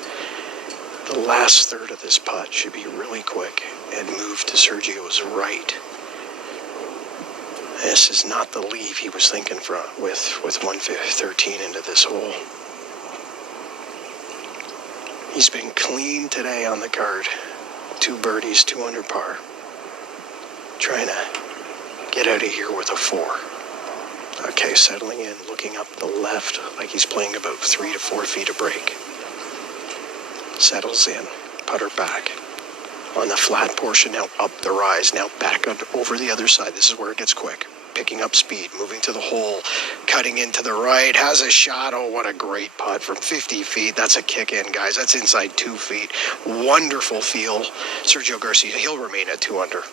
The last third of this putt should be really quick and move to Sergio's right. This is not the leave he was thinking from with 113 into this hole. He's been clean today on the card. 2 birdies, 2 under par. Trying to Get out of here with a 4. Okay, settling in, looking up the left, like he's playing about 3 to 4 feet of break. Settles in, putter back. On the flat portion, now up the rise, now back over the other side. This is where it gets quick. Picking up speed, moving to the hole, cutting into the right, has a shot. Oh, what a great putt from 50 feet. That's a kick in, guys. That's inside 2 feet. Wonderful feel. Sergio Garcia, he'll remain at 2 under.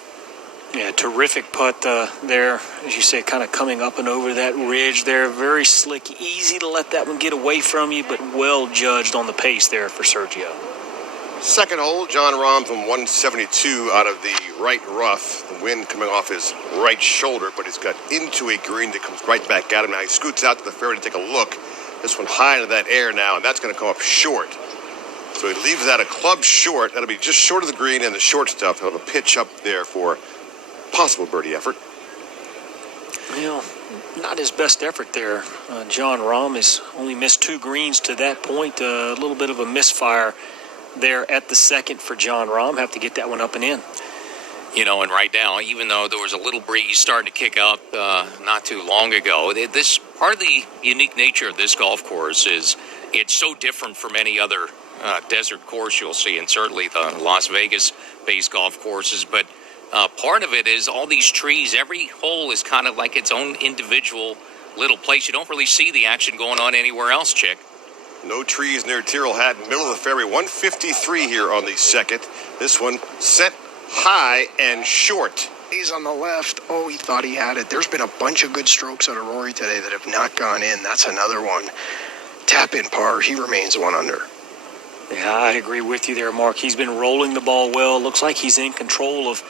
Yeah, terrific putt there, as you say, kind of coming up and over that ridge there. Very slick, easy to let that one get away from you, but well judged on the pace there for Sergio. Second hole, Jon Rahm from 172 out of the right rough. The wind coming off his right shoulder, but he's got into a green that comes right back at him. Now he scoots out to the fairway to take a look. This one high into that air now, and that's going to come up short. So he leaves that a club short. That'll be just short of the green and the short stuff. He'll have a pitch up there for possible birdie effort. Well, not his best effort there. Jon Rahm has only missed 2 greens to that point. A little bit of a misfire there at the second for Jon Rahm. Have to get that one up and in. You know, and right now, even though there was a little breeze starting to kick up not too long ago, this part of the unique nature of this golf course is it's so different from any other desert course you'll see, and certainly the Las Vegas-based golf courses. But part of it is all these trees. Every hole is kind of like its own individual little place. You don't really see the action going on anywhere else, Chick. No trees near Tyrrell Hatton, middle of the fairway. 153 here on the second. This one set high and short. He's on the left. Oh, he thought he had it. There's been a bunch of good strokes out of Rory today that have not gone in. That's another one. Tap in par. He remains 1 under. Yeah, I agree with you there, Mark. He's been rolling the ball well. Looks like he's in control of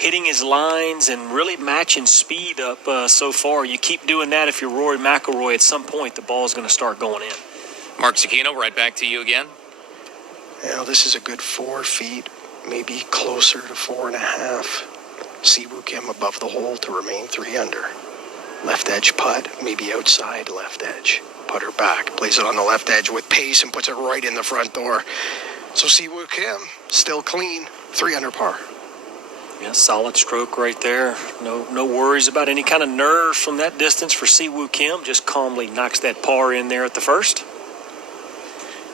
hitting his lines and really matching speed up so far. You keep doing that if you're Rory McIlroy. At some point, the ball is going to start going in. Mark Zecchino, right back to you again. Now, this is a good 4 feet, maybe closer to 4.5. Siwoo Kim above the hole to remain 3 under. Left edge putt, maybe outside left edge. Putter back, plays it on the left edge with pace and puts it right in the front door. So Siwoo Kim, still clean, 3 under par. Yeah, solid stroke right there. No worries about any kind of nerves from that distance for Siwoo Kim. Just calmly knocks that par in there at the first.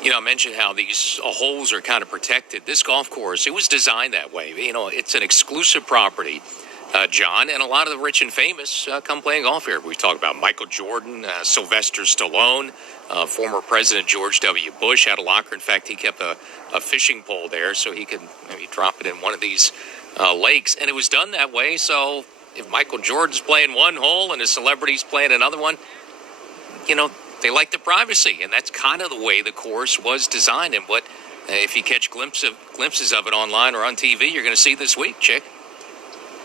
You know, I mentioned how these holes are kind of protected. This golf course, it was designed that way. You know, it's an exclusive property, John, and a lot of the rich and famous come playing golf here. We talk about Michael Jordan, Sylvester Stallone, former President George W. Bush had a locker. In fact, he kept a fishing pole there so he could maybe drop it in one of these lakes. And it was done that way, so if Michael Jordan's playing one hole and a celebrity's playing another one, you know, they like the privacy, and that's kind of the way the course was designed. And what, if you catch glimpses of it online or on TV, you're going to see this week, Chick.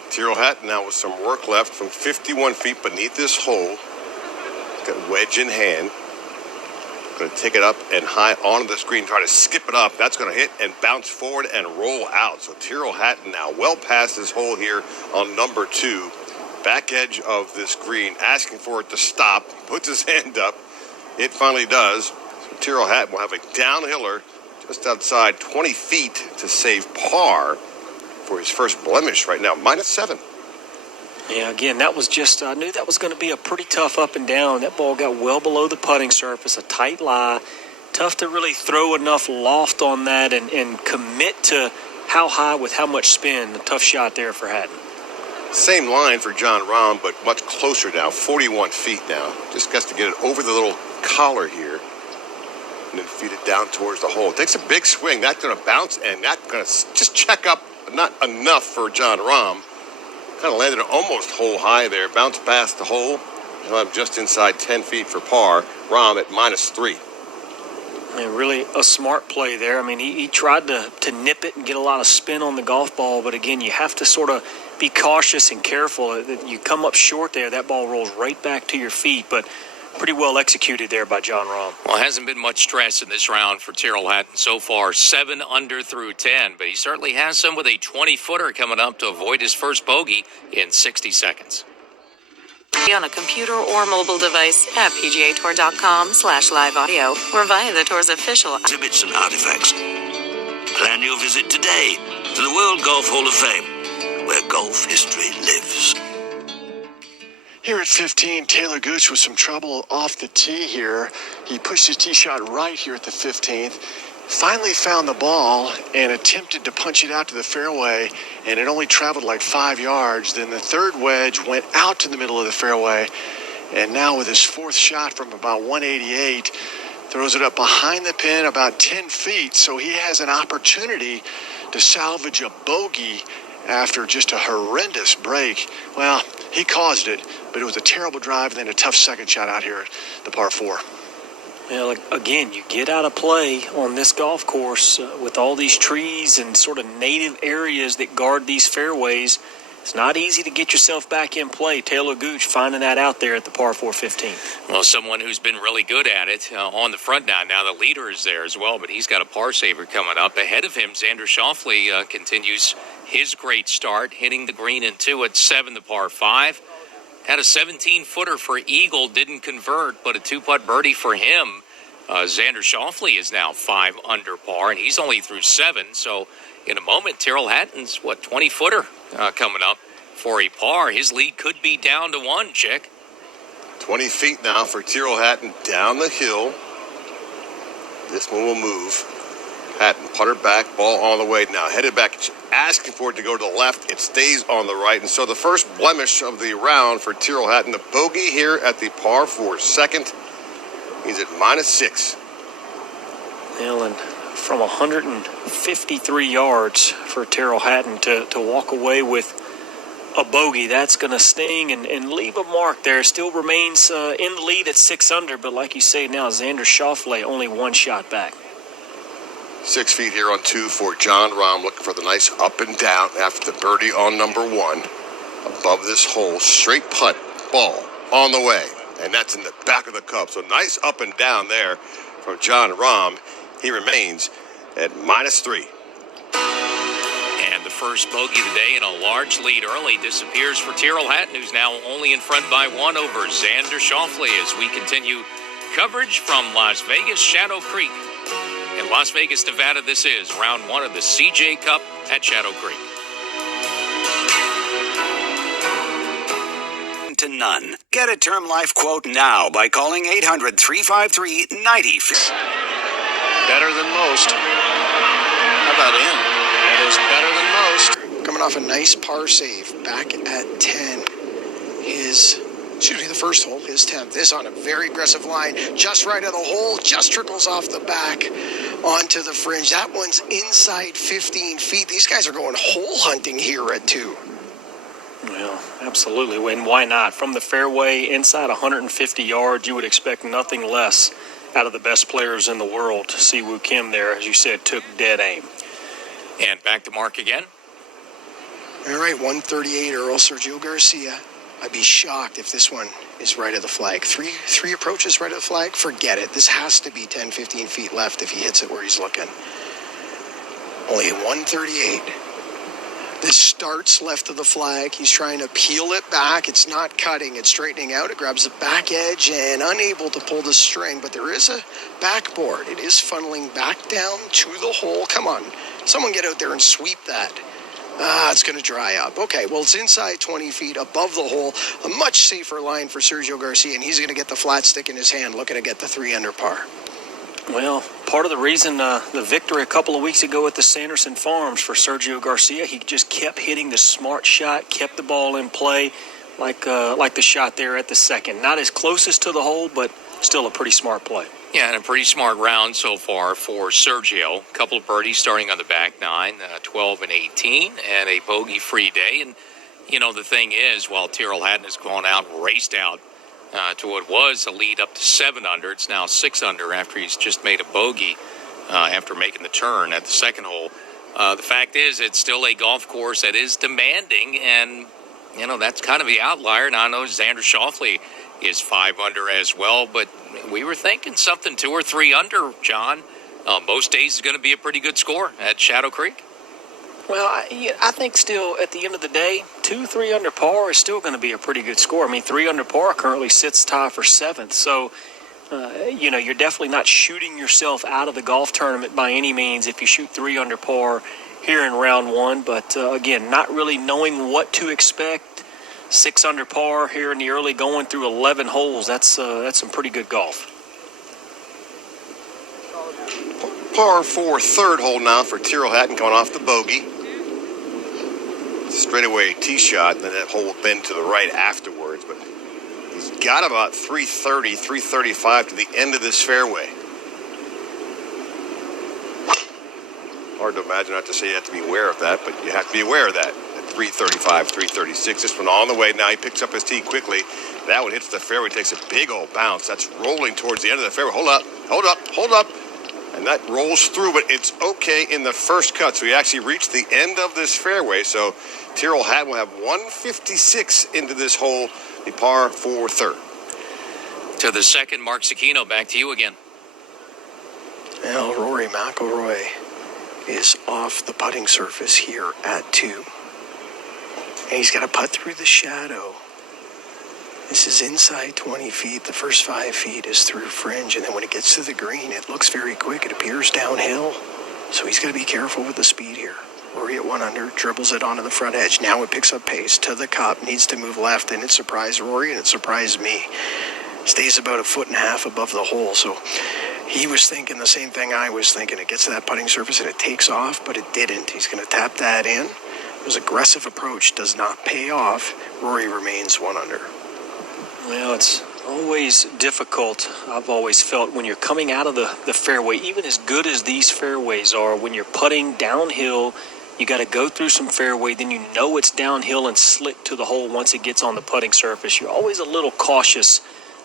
Tyrrell Hatton now with some work left from 51 feet beneath this hole. Got wedge in hand. Going to take it up and high onto the screen, try to skip it up. That's going to hit and bounce forward and roll out. So Tyrrell Hatton now well past this hole here on number 2. Back edge of this green, asking for it to stop. Puts his hand up. It finally does. So Tyrrell Hatton will have a downhiller just outside 20 feet to save par for his first blemish right now, -7. Yeah, again, that was just, I knew that was going to be a pretty tough up and down. That ball got well below the putting surface, a tight lie. Tough to really throw enough loft on that and commit to how high with how much spin. A tough shot there for Hatton. Same line for Jon Rahm, but much closer now, 41 feet now. Just got to get it over the little collar here and then feed it down towards the hole. It takes a big swing. That's going to bounce and that's going to just check up. Not enough for Jon Rahm. Kind of landed almost hole high there. Bounced past the hole. He'll have just inside 10 feet for par. Rahm at -3. And really a smart play there. I mean, he tried to nip it and get a lot of spin on the golf ball, but again, you have to sort of be cautious and careful. You come up short there, that ball rolls right back to your feet, but pretty well executed there by Jon Rahm. Well, it hasn't been much stress in this round for Tyrrell Hatton so far. 7 under through 10, but he certainly has some with a 20-footer coming up to avoid his first bogey in 60 seconds. On a computer or mobile device at PGAtour.com/live audio or via the tour's official exhibits and artifacts. Plan your visit today to the World Golf Hall of Fame, where golf history lives. Here at 15, Taylor Gooch with some trouble off the tee here. He pushed his tee shot right here at the 15th. Finally found the ball and attempted to punch it out to the fairway, and it only traveled like 5 yards. Then the third wedge went out to the middle of the fairway, and now with his fourth shot from about 188, throws it up behind the pin about 10 feet, so he has an opportunity to salvage a bogey after just a horrendous break. Well, he caused it, but it was a terrible drive and then a tough second shot out here at the par 4. Well, again, you get out of play on this golf course with all these trees and sort of native areas that guard these fairways. It's not easy to get yourself back in play. Taylor Gooch finding that out there at the par 4 15. Well, someone who's been really good at it on the front nine. Now the leader is there as well, but he's got a par saver coming up. Ahead of him, Xander Schauffele continues his great start, hitting the green in 2 at 7, the par 5. Had a 17-footer for Eagle, didn't convert, but a 2-putt birdie for him. Xander Schauffele is now 5 under par, and he's only through 7. So in a moment, Tyrrell Hatton's, 20-footer coming up for a par. His lead could be down to 1, Chick. 20 feet now for Tyrrell Hatton down the hill. This one will move. Hatton, putter back, ball on the way now. Headed back, asking for it to go to the left. It stays on the right. And so the first blemish of the round for Tyrrell Hatton, the bogey here at the par 4 second. He's at -6. Well, and from 153 yards for Tyrrell Hatton to walk away with a bogey, that's going to sting and leave a mark there. Still remains in the lead at 6 under, but like you say now, Xander Schauffele only 1 shot back. 6 feet here on 2 for John Rahm, looking for the nice up and down after the birdie on number 1. Above this hole, straight putt, ball on the way. And that's in the back of the cup. So nice up and down there from John Rahm. He remains at -3. And the first bogey of the day and a large lead early disappears for Tyrrell Hatton, who's now only in front by 1 over Xander Schauffele as we continue coverage from Las Vegas, Shadow Creek. In Las Vegas, Nevada, this is round 1 of the CJ Cup at Shadow Creek. To none. Get a term life quote now by calling 800-353-90. Better than most. How about him? That is better than most. Coming off a nice par save back at 10. The first hole, his 10th. This on a very aggressive line, just right of the hole, just trickles off the back onto the fringe. That one's inside 15 feet. These guys are going hole hunting here at 2. Well, absolutely. And why not? From the fairway, inside 150 yards, you would expect nothing less out of the best players in the world. Siwoo Kim there, as you said, took dead aim. And back to Mark again. All right, 138, Earl Sergio Garcia. I'd be shocked if this one is right of the flag. Three approaches right of the flag? Forget it. This has to be 10, 15 feet left if he hits it where he's looking. Only 138. This starts left of the flag. He's trying to peel it back. It's not cutting. It's straightening out. It grabs the back edge and unable to pull the string. But there is a backboard. It is funneling back down to the hole. Come on. Someone get out there and sweep that. It's going to dry up. Okay, well, it's inside 20 feet above the hole. A much safer line for Sergio Garcia, and he's going to get the flat stick in his hand, looking to get the 3 under par. Well, part of the reason the victory a couple of weeks ago at the Sanderson Farms for Sergio Garcia, he just kept hitting the smart shot, kept the ball in play, like the shot there at the second. Not as closest to the hole, but still a pretty smart play. Yeah, and a pretty smart round so far for Sergio. A couple of birdies starting on the back 9, 12 and 18, and a bogey-free day. And, the thing is, while Tyrrell Hatton has gone out, raced out to what was a lead up to 7 under, it's now 6 under after he's just made a bogey after making the turn at the second hole. The fact is, it's still a golf course that is demanding, and, that's kind of the outlier. Now, I know Xander Schauffele is 5 under as well, but we were thinking something 2 or 3 under, John. Most days is going to be a pretty good score at Shadow Creek. Well, I think still at the end of the day, 2, 3 under par is still going to be a pretty good score. I mean, 3 under par currently sits tie for 7th. So, you're definitely not shooting yourself out of the golf tournament by any means if you shoot 3 under par here in round 1. But, again, not really knowing what to expect 6 under par here in the early going through 11 holes. That's some pretty good golf. Par 4, third hole now for Tyrrell Hatton coming off the bogey. Straightaway tee shot, and then that hole will bend to the right afterwards. But he's got about 330, 335 to the end of this fairway. Hard to imagine, not to say you have to be aware of that, but you have to be aware of that. At 335, 336, this one on the way. Now he picks up his tee quickly. That one hits the fairway, takes a big old bounce. That's rolling towards the end of the fairway. Hold up, hold up, hold up. And that rolls through, but it's okay in the first cut. So he actually reached the end of this fairway. So Tyrrell Hatton will have 156 into this hole, the par 4 third. To the second, Mark Cicchino, back to you again. Well, Rory McIlroy is off the putting surface here at 2. And he's got to putt through the shadow. This is inside 20 feet. The first 5 feet is through fringe. And then when it gets to the green, it looks very quick. It appears downhill. So he's got to be careful with the speed here. Rory at 1 under, dribbles it onto the front edge. Now it picks up pace to the cup, needs to move left, and it surprised Rory, and it surprised me. Stays about 1.5 feet above the hole. So he was thinking the same thing I was thinking. It gets to that putting surface and it takes off, but it didn't. He's going to tap that in. His aggressive approach does not pay off. Rory remains 1 under. Well, it's always difficult, I've always felt, when you're coming out of the fairway, even as good as these fairways are, when you're putting downhill, you got to go through some fairway, then you know it's downhill and slick to the hole once it gets on the putting surface. You're always a little cautious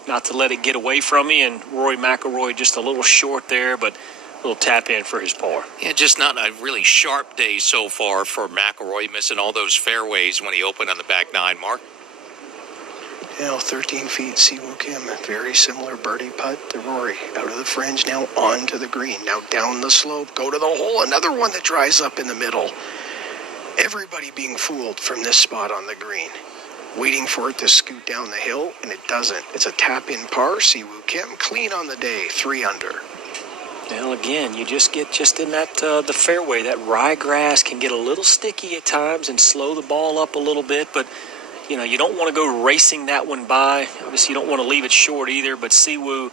not to let it get away from you, and Rory McIlroy just a little short there, but a little tap in for his par. Yeah, just not a really sharp day so far for McIlroy, missing all those fairways when he opened on the back 9, Mark. 13 feet, Siwoo Kim, very similar birdie putt to Rory. Out of the fringe, now onto the green. Now down the slope, go to the hole. Another one that dries up in the middle. Everybody being fooled from this spot on the green. Waiting for it to scoot down the hill, and it doesn't. It's a tap-in par. Siwoo Kim, clean on the day, 3 under. Well, again, you just get in that the fairway. That ryegrass can get a little sticky at times and slow the ball up a little bit, but you know, you don't want to go racing that one by. Obviously, you don't want to leave it short either, but Siwoo,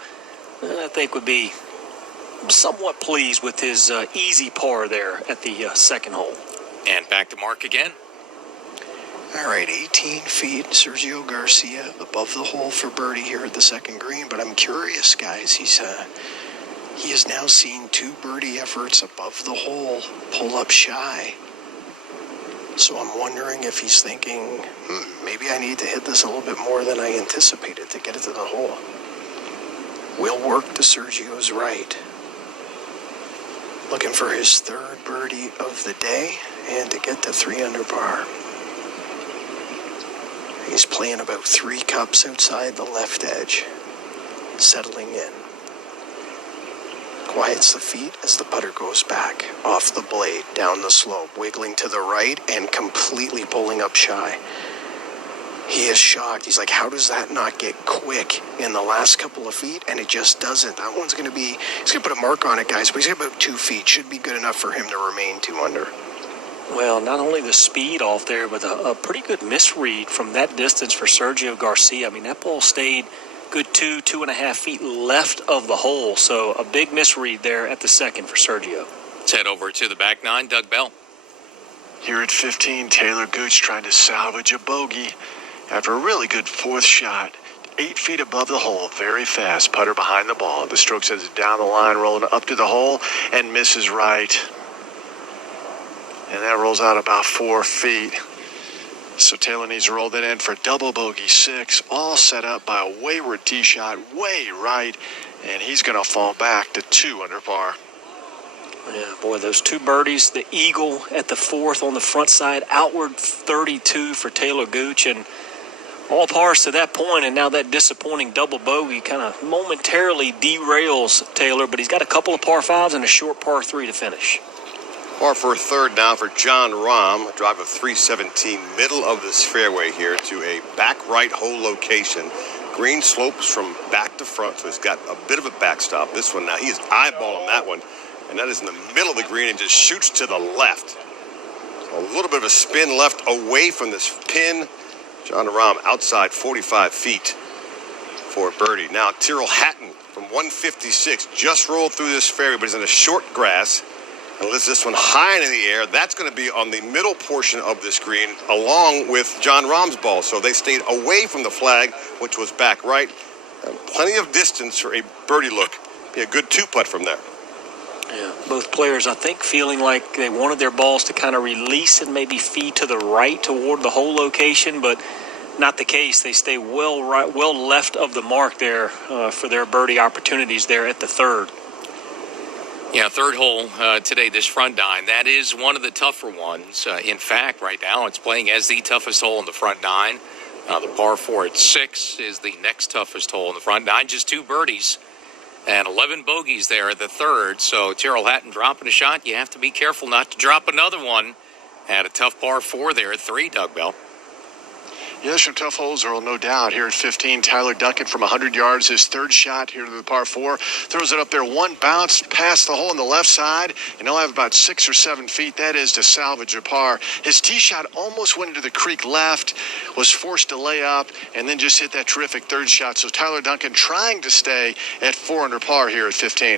I think, would be somewhat pleased with his easy par there at the second hole. And back to Mark again. All right, 18 feet, Sergio Garcia above the hole for birdie here at the second green, but I'm curious, guys. He has now seen 2 birdie efforts above the hole, pull up shy. So I'm wondering if he's thinking, maybe I need to hit this a little bit more than I anticipated to get it to the hole. Will work to Sergio's right. Looking for his 3rd birdie of the day and to get to 3 under par. He's playing about 3 cups outside the left edge, settling in. Quiets the feet as the putter goes back, off the blade, down the slope, wiggling to the right and completely pulling up shy. He is shocked. He's like, how does that not get quick in the last couple of feet? And it just doesn't. That one's going to be, he's going to put a mark on it, guys, but he's got about 2 feet. Should be good enough for him to remain 2 under. Well, not only the speed off there, but a pretty good misread from that distance for Sergio Garcia. I mean, that ball stayed good 2.5 feet left of the hole. So a big misread there at the second for Sergio. Let's head over to the back 9, Doug Bell. Here at 15, Taylor Gooch trying to salvage a bogey after a really good 4th shot. 8 feet above the hole, very fast. Putter behind the ball. The stroke sends it down the line, rolling up to the hole, and misses right. And that rolls out about 4 feet. So Taylor needs to roll that in for double bogey 6, all set up by a wayward tee shot way right, and he's going to fall back to 2 under par. Yeah, boy, those 2 birdies, the eagle at the 4th on the front side, outward 32 for Taylor Gooch, and all pars to that point, and now that disappointing double bogey kind of momentarily derails Taylor, but he's got a couple of par 5s and a short par 3 to finish. Par for 3rd now for John Rahm. A drive of 317, middle of this fairway here to a back right hole location. Green slopes from back to front, so he's got a bit of a backstop. This one now, he is eyeballing that one, and that is in the middle of the green and just shoots to the left. A little bit of a spin left away from this pin, John Rahm outside 45 feet for birdie. Now Tyrrell Hatton from 156 just rolled through this fairway, but he's in a short grass and lifts this one high into the air. That's going to be on the middle portion of this green along with John Rahm's ball. So they stayed away from the flag, which was back right. And plenty of distance for a birdie look. Be a good two-putt from there. Yeah, both players, I think, feeling like they wanted their balls to kind of release and maybe feed to the right toward the hole location, but not the case. They stay well left of the mark there for their birdie opportunities there at the third. Yeah, third hole today, this front nine. That is one of the tougher ones. In fact, right now it's playing as the toughest hole in the front nine. The par 4 at 6 is the next toughest hole in the front nine. Just 2 birdies and 11 bogeys there at the third. So Tyrrell Hatton dropping a shot. You have to be careful not to drop another one. Had a tough par 4 there at 3, Doug Bell. Yeah, some tough holes, Earl, no doubt. Here at 15, Tyler Duncan from 100 yards, his third shot here to the par 4. Throws it up there, one bounce past the hole on the left side, and he'll have about 6 or 7 feet. That is to salvage a par. His tee shot almost went into the creek left, was forced to lay up, and then just hit that terrific third shot. So Tyler Duncan trying to stay at 4 under par here at 15.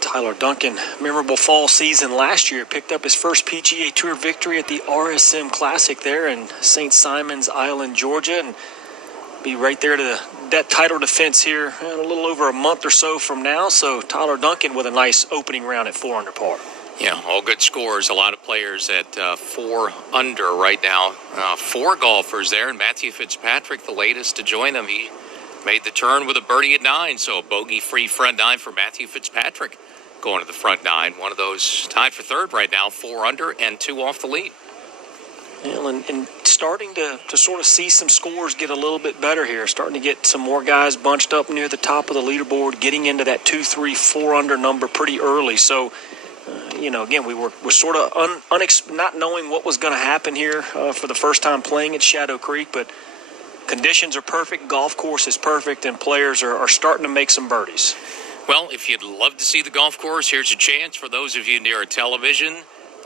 Tyler Duncan, memorable fall season last year, picked up his first PGA Tour victory at the RSM Classic there in St. Simon's Island, Georgia, and be right there to that title defense here in a little over a month or so from now. So Tyler Duncan with a nice opening round at 4 under par. Yeah, all good scores. A lot of players at 4 under right now. 4 golfers there, and Matthew Fitzpatrick, the latest to join them. He made the turn with a birdie at 9, so a bogey-free front 9 for Matthew Fitzpatrick going to the front 9. One of those tied for third right now, 4 under and 2 off the lead. Well, and starting to sort of see some scores get a little bit better here. Starting to get some more guys bunched up near the top of the leaderboard, getting into that 2, 3, 4 under number pretty early. So, again, we're sort of not knowing what was going to happen here for the first time playing at Shadow Creek, but conditions are perfect, golf course is perfect, and players are starting to make some birdies. Well, if you'd love to see the golf course, here's a chance for those of you near a television.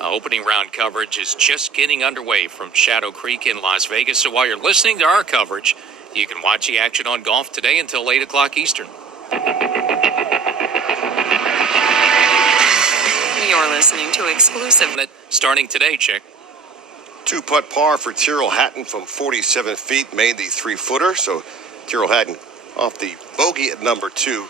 Opening round coverage is just getting underway from Shadow Creek in Las Vegas. So while you're listening to our coverage, you can watch the action on Golf Today until 8 o'clock Eastern. You're listening to exclusive. Starting today, Chick. 2-putt par for Tyrrell Hatton from 47 feet, made the 3-footer. So Tyrrell Hatton off the bogey at number 2.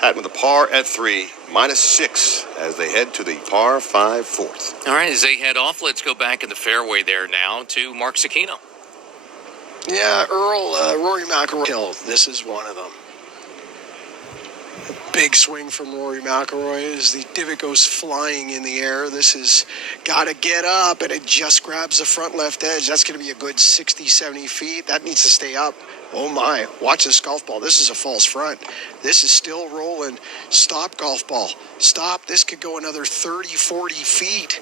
Hatton with a par at 3, -6 as they head to the par 5 fourth. All right, as they head off, let's go back in the fairway there now to Mark Cicchino. Yeah, Earl, Rory McIlroy, this is one of them. Big swing from Rory McIlroy as the divot goes flying in the air. This has got to get up, and it just grabs the front left edge. That's going to be a good 60, 70 feet. That needs to stay up. Oh, my. Watch this golf ball. This is a false front. This is still rolling. Stop, golf ball. Stop. This could go another 30, 40 feet.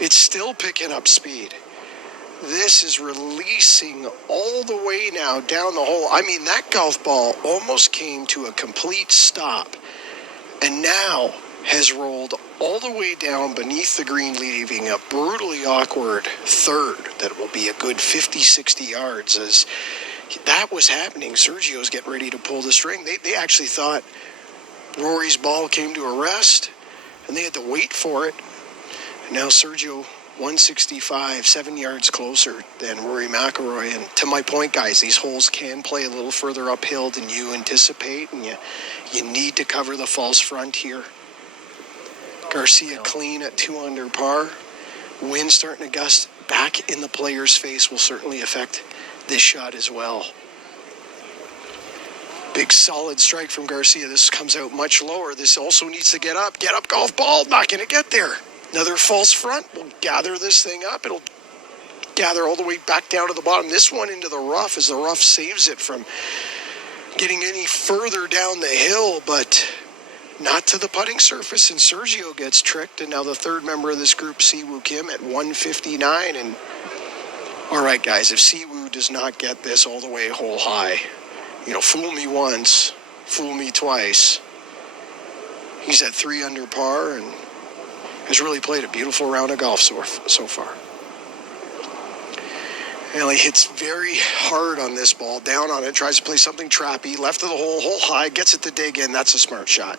It's still picking up speed. This is releasing all the way now down the hole. I mean, that golf ball almost came to a complete stop and now has rolled all the way down beneath the green, leaving a brutally awkward third that will be a good 50, 60 yards. As that was happening, Sergio's getting ready to pull the string. They actually thought Rory's ball came to a rest, and they had to wait for it. And now Sergio 165, 7 yards closer than Rory McIlroy. And to my point, guys, these holes can play a little further uphill than you anticipate, and you need to cover the false front here. Garcia clean at 2 under par. Wind starting to gust back in the player's face will certainly affect this shot as well. Big solid strike from Garcia. This comes out much lower. This also needs to get up. Get up, golf ball. Not going to get there. Another false front will gather this thing up. It'll gather all the way back down to the bottom. This one into the rough as the rough saves it from getting any further down the hill, but not to the putting surface. And Sergio gets tricked. And now the third member of this group, Siwoo Kim, at 159. And all right, guys, if Siwoo does not get this all the way hole high, fool me once, fool me twice. He's at 3 under par and has really played a beautiful round of golf so far. Well, he hits very hard on this ball, down on it, tries to play something trappy, left of the hole, hole high, gets it to dig in. That's a smart shot.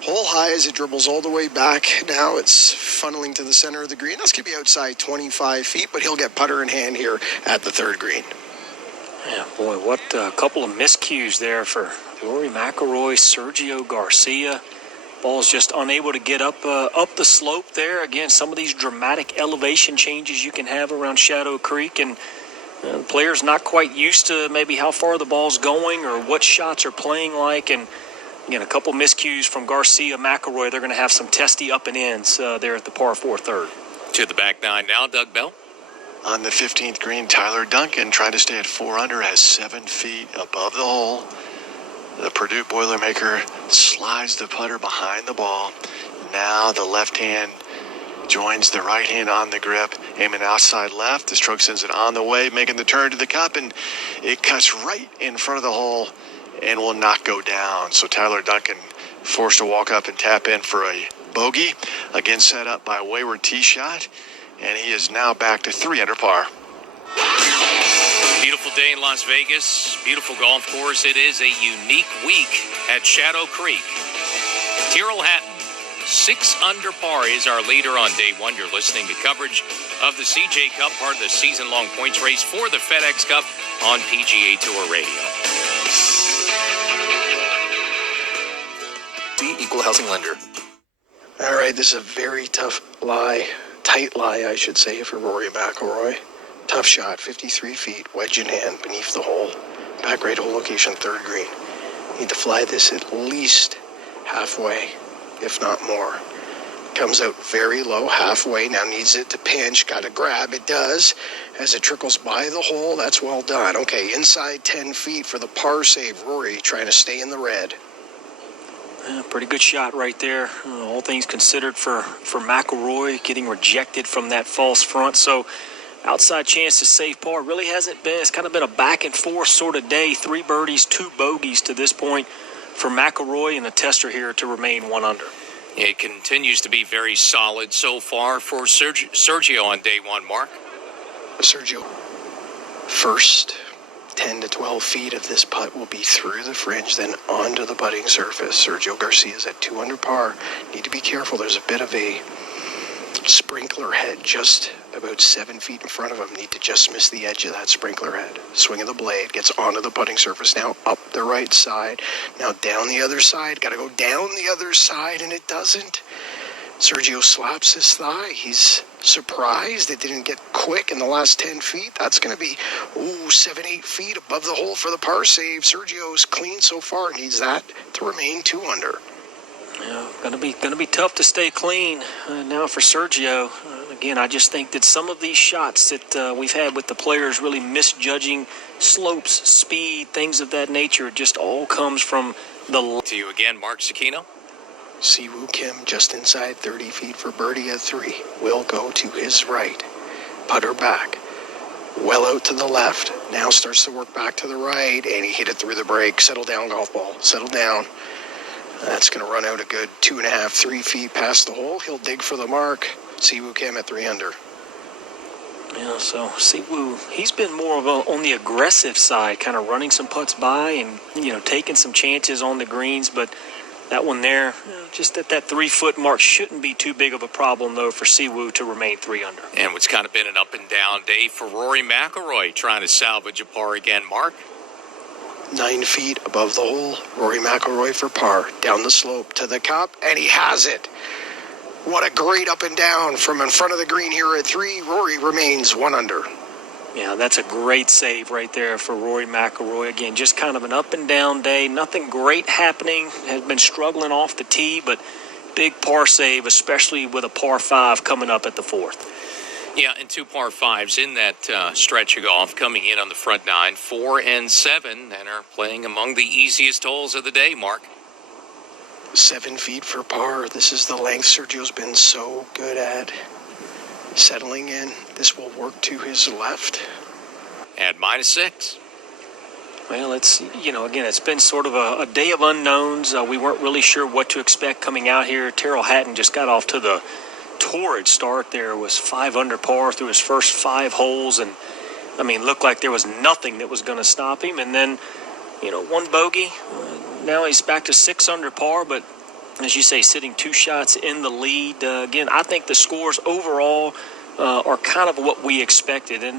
Hole high as it dribbles all the way back. Now it's funneling to the center of the green. That's going to be outside 25 feet, but he'll get putter in hand here at the third green. Yeah, boy, what a couple of miscues there for Rory McIlroy, Sergio Garcia. Ball's just unable to get up the slope there. Again, some of these dramatic elevation changes you can have around Shadow Creek, and the player's not quite used to maybe how far the ball's going or what shots are playing like. And again, a couple miscues from Garcia, McIlroy. They're going to have some testy up and ins there at the par 4 third. To the back nine now, Doug Bell. On the 15th green, Tyler Duncan trying to stay at 4 under, has 7 feet above the hole. The Purdue Boilermaker slides the putter behind the ball. Now the left hand joins the right hand on the grip, aiming outside left. The stroke sends it on the way, making the turn to the cup, and it cuts right in front of the hole and will not go down. So Tyler Duncan forced to walk up and tap in for a bogey. Again set up by a wayward tee shot, and he is now back to 3 under par. Beautiful day in Las Vegas. Beautiful golf course. It is a unique week at Shadow Creek. Tyrrell Hatton, 6 under par, is our leader on day one. You're listening to coverage of the CJ Cup, part of the season-long points race for the FedEx Cup on PGA Tour Radio. See Equal Housing Lender. All right, this is a very tough lie, tight lie, I should say, for Rory McIlroy. Tough shot, 53 feet, wedge in hand, beneath the hole. Back right hole location, third green. Need to fly this at least halfway, if not more. Comes out very low, halfway. Now needs it to pinch, got to grab. It does. As it trickles by the hole, that's well done. Okay, inside 10 feet for the par save. Rory trying to stay in the red. Pretty good shot right there. All things considered for McIlroy, getting rejected from that false front. So outside chance to save par really hasn't been. It's kind of been a back and forth sort of day. 3 birdies, 2 bogeys to this point for McIlroy, and a tester here to remain 1 under. It continues to be very solid so far for Sergio on day one, Mark. Sergio, first 10 to 12 feet of this putt will be through the fringe, then onto the putting surface. Sergio Garcia's at 2 under par. Need to be careful. There's a bit of a sprinkler head just about 7 feet in front of him. Need to just miss the edge of that sprinkler head. Swing of the blade, gets onto the putting surface. Now up the right side. Now down the other side. Got to go down the other side, and it doesn't. Sergio slaps his thigh. He's surprised it didn't get quick in the last 10 feet. That's going to be 7-8 feet above the hole for the par save. Sergio's clean so far. Needs that to remain 2 under. Yeah, gonna be tough to stay clean now for Sergio. Again, I just think that some of these shots that we've had with the players really misjudging slopes, speed, things of that nature, it just all comes from the... To you again, Mark Sakino. Siwoo Kim just inside 30 feet for birdie at 3. Will go to his right. Putter back. Well out to the left. Now starts to work back to the right, and he hit it through the break. Settle down, golf ball. Settle down. That's going to run out a good 2.5, 3 feet past the hole. He'll dig for the mark. Siwoo Kim at 3 under. Yeah, so Siwoo, he's been more of on the aggressive side, kind of running some putts by and, taking some chances on the greens, but that one there, just at that 3 foot mark, shouldn't be too big of a problem, though, for Siwoo to remain 3 under. And what's kind of been an up and down day for Rory McIlroy, trying to salvage a par again, Mark. 9 feet above the hole. Rory McIlroy for par. Down the slope to the cup, and he has it. What a great up and down from in front of the green here at 3. Rory remains 1 under. Yeah, that's a great save right there for Rory McIlroy. Again, just kind of an up and down day. Nothing great happening. Has been struggling off the tee, but big par save, especially with a par 5 coming up at the 4th. Yeah, and 2 par 5s in that stretch of golf coming in on the front 9, 4 and 7, and are playing among the easiest holes of the day, Mark. 7 feet for par. This is the length Sergio's been so good at. Settling in. This will work to his left. At -6. Well, it's, again, it's been sort of a day of unknowns. We weren't really sure what to expect coming out here. Tyrrell Hatton just got off to the torrid start there. Was 5 under par through his first 5 holes, and I mean, looked like there was nothing that was going to stop him. And then, one bogey. Now he's back to 6 under par, but as you say, sitting 2 shots in the lead. Again, I think the scores overall are kind of what we expected. And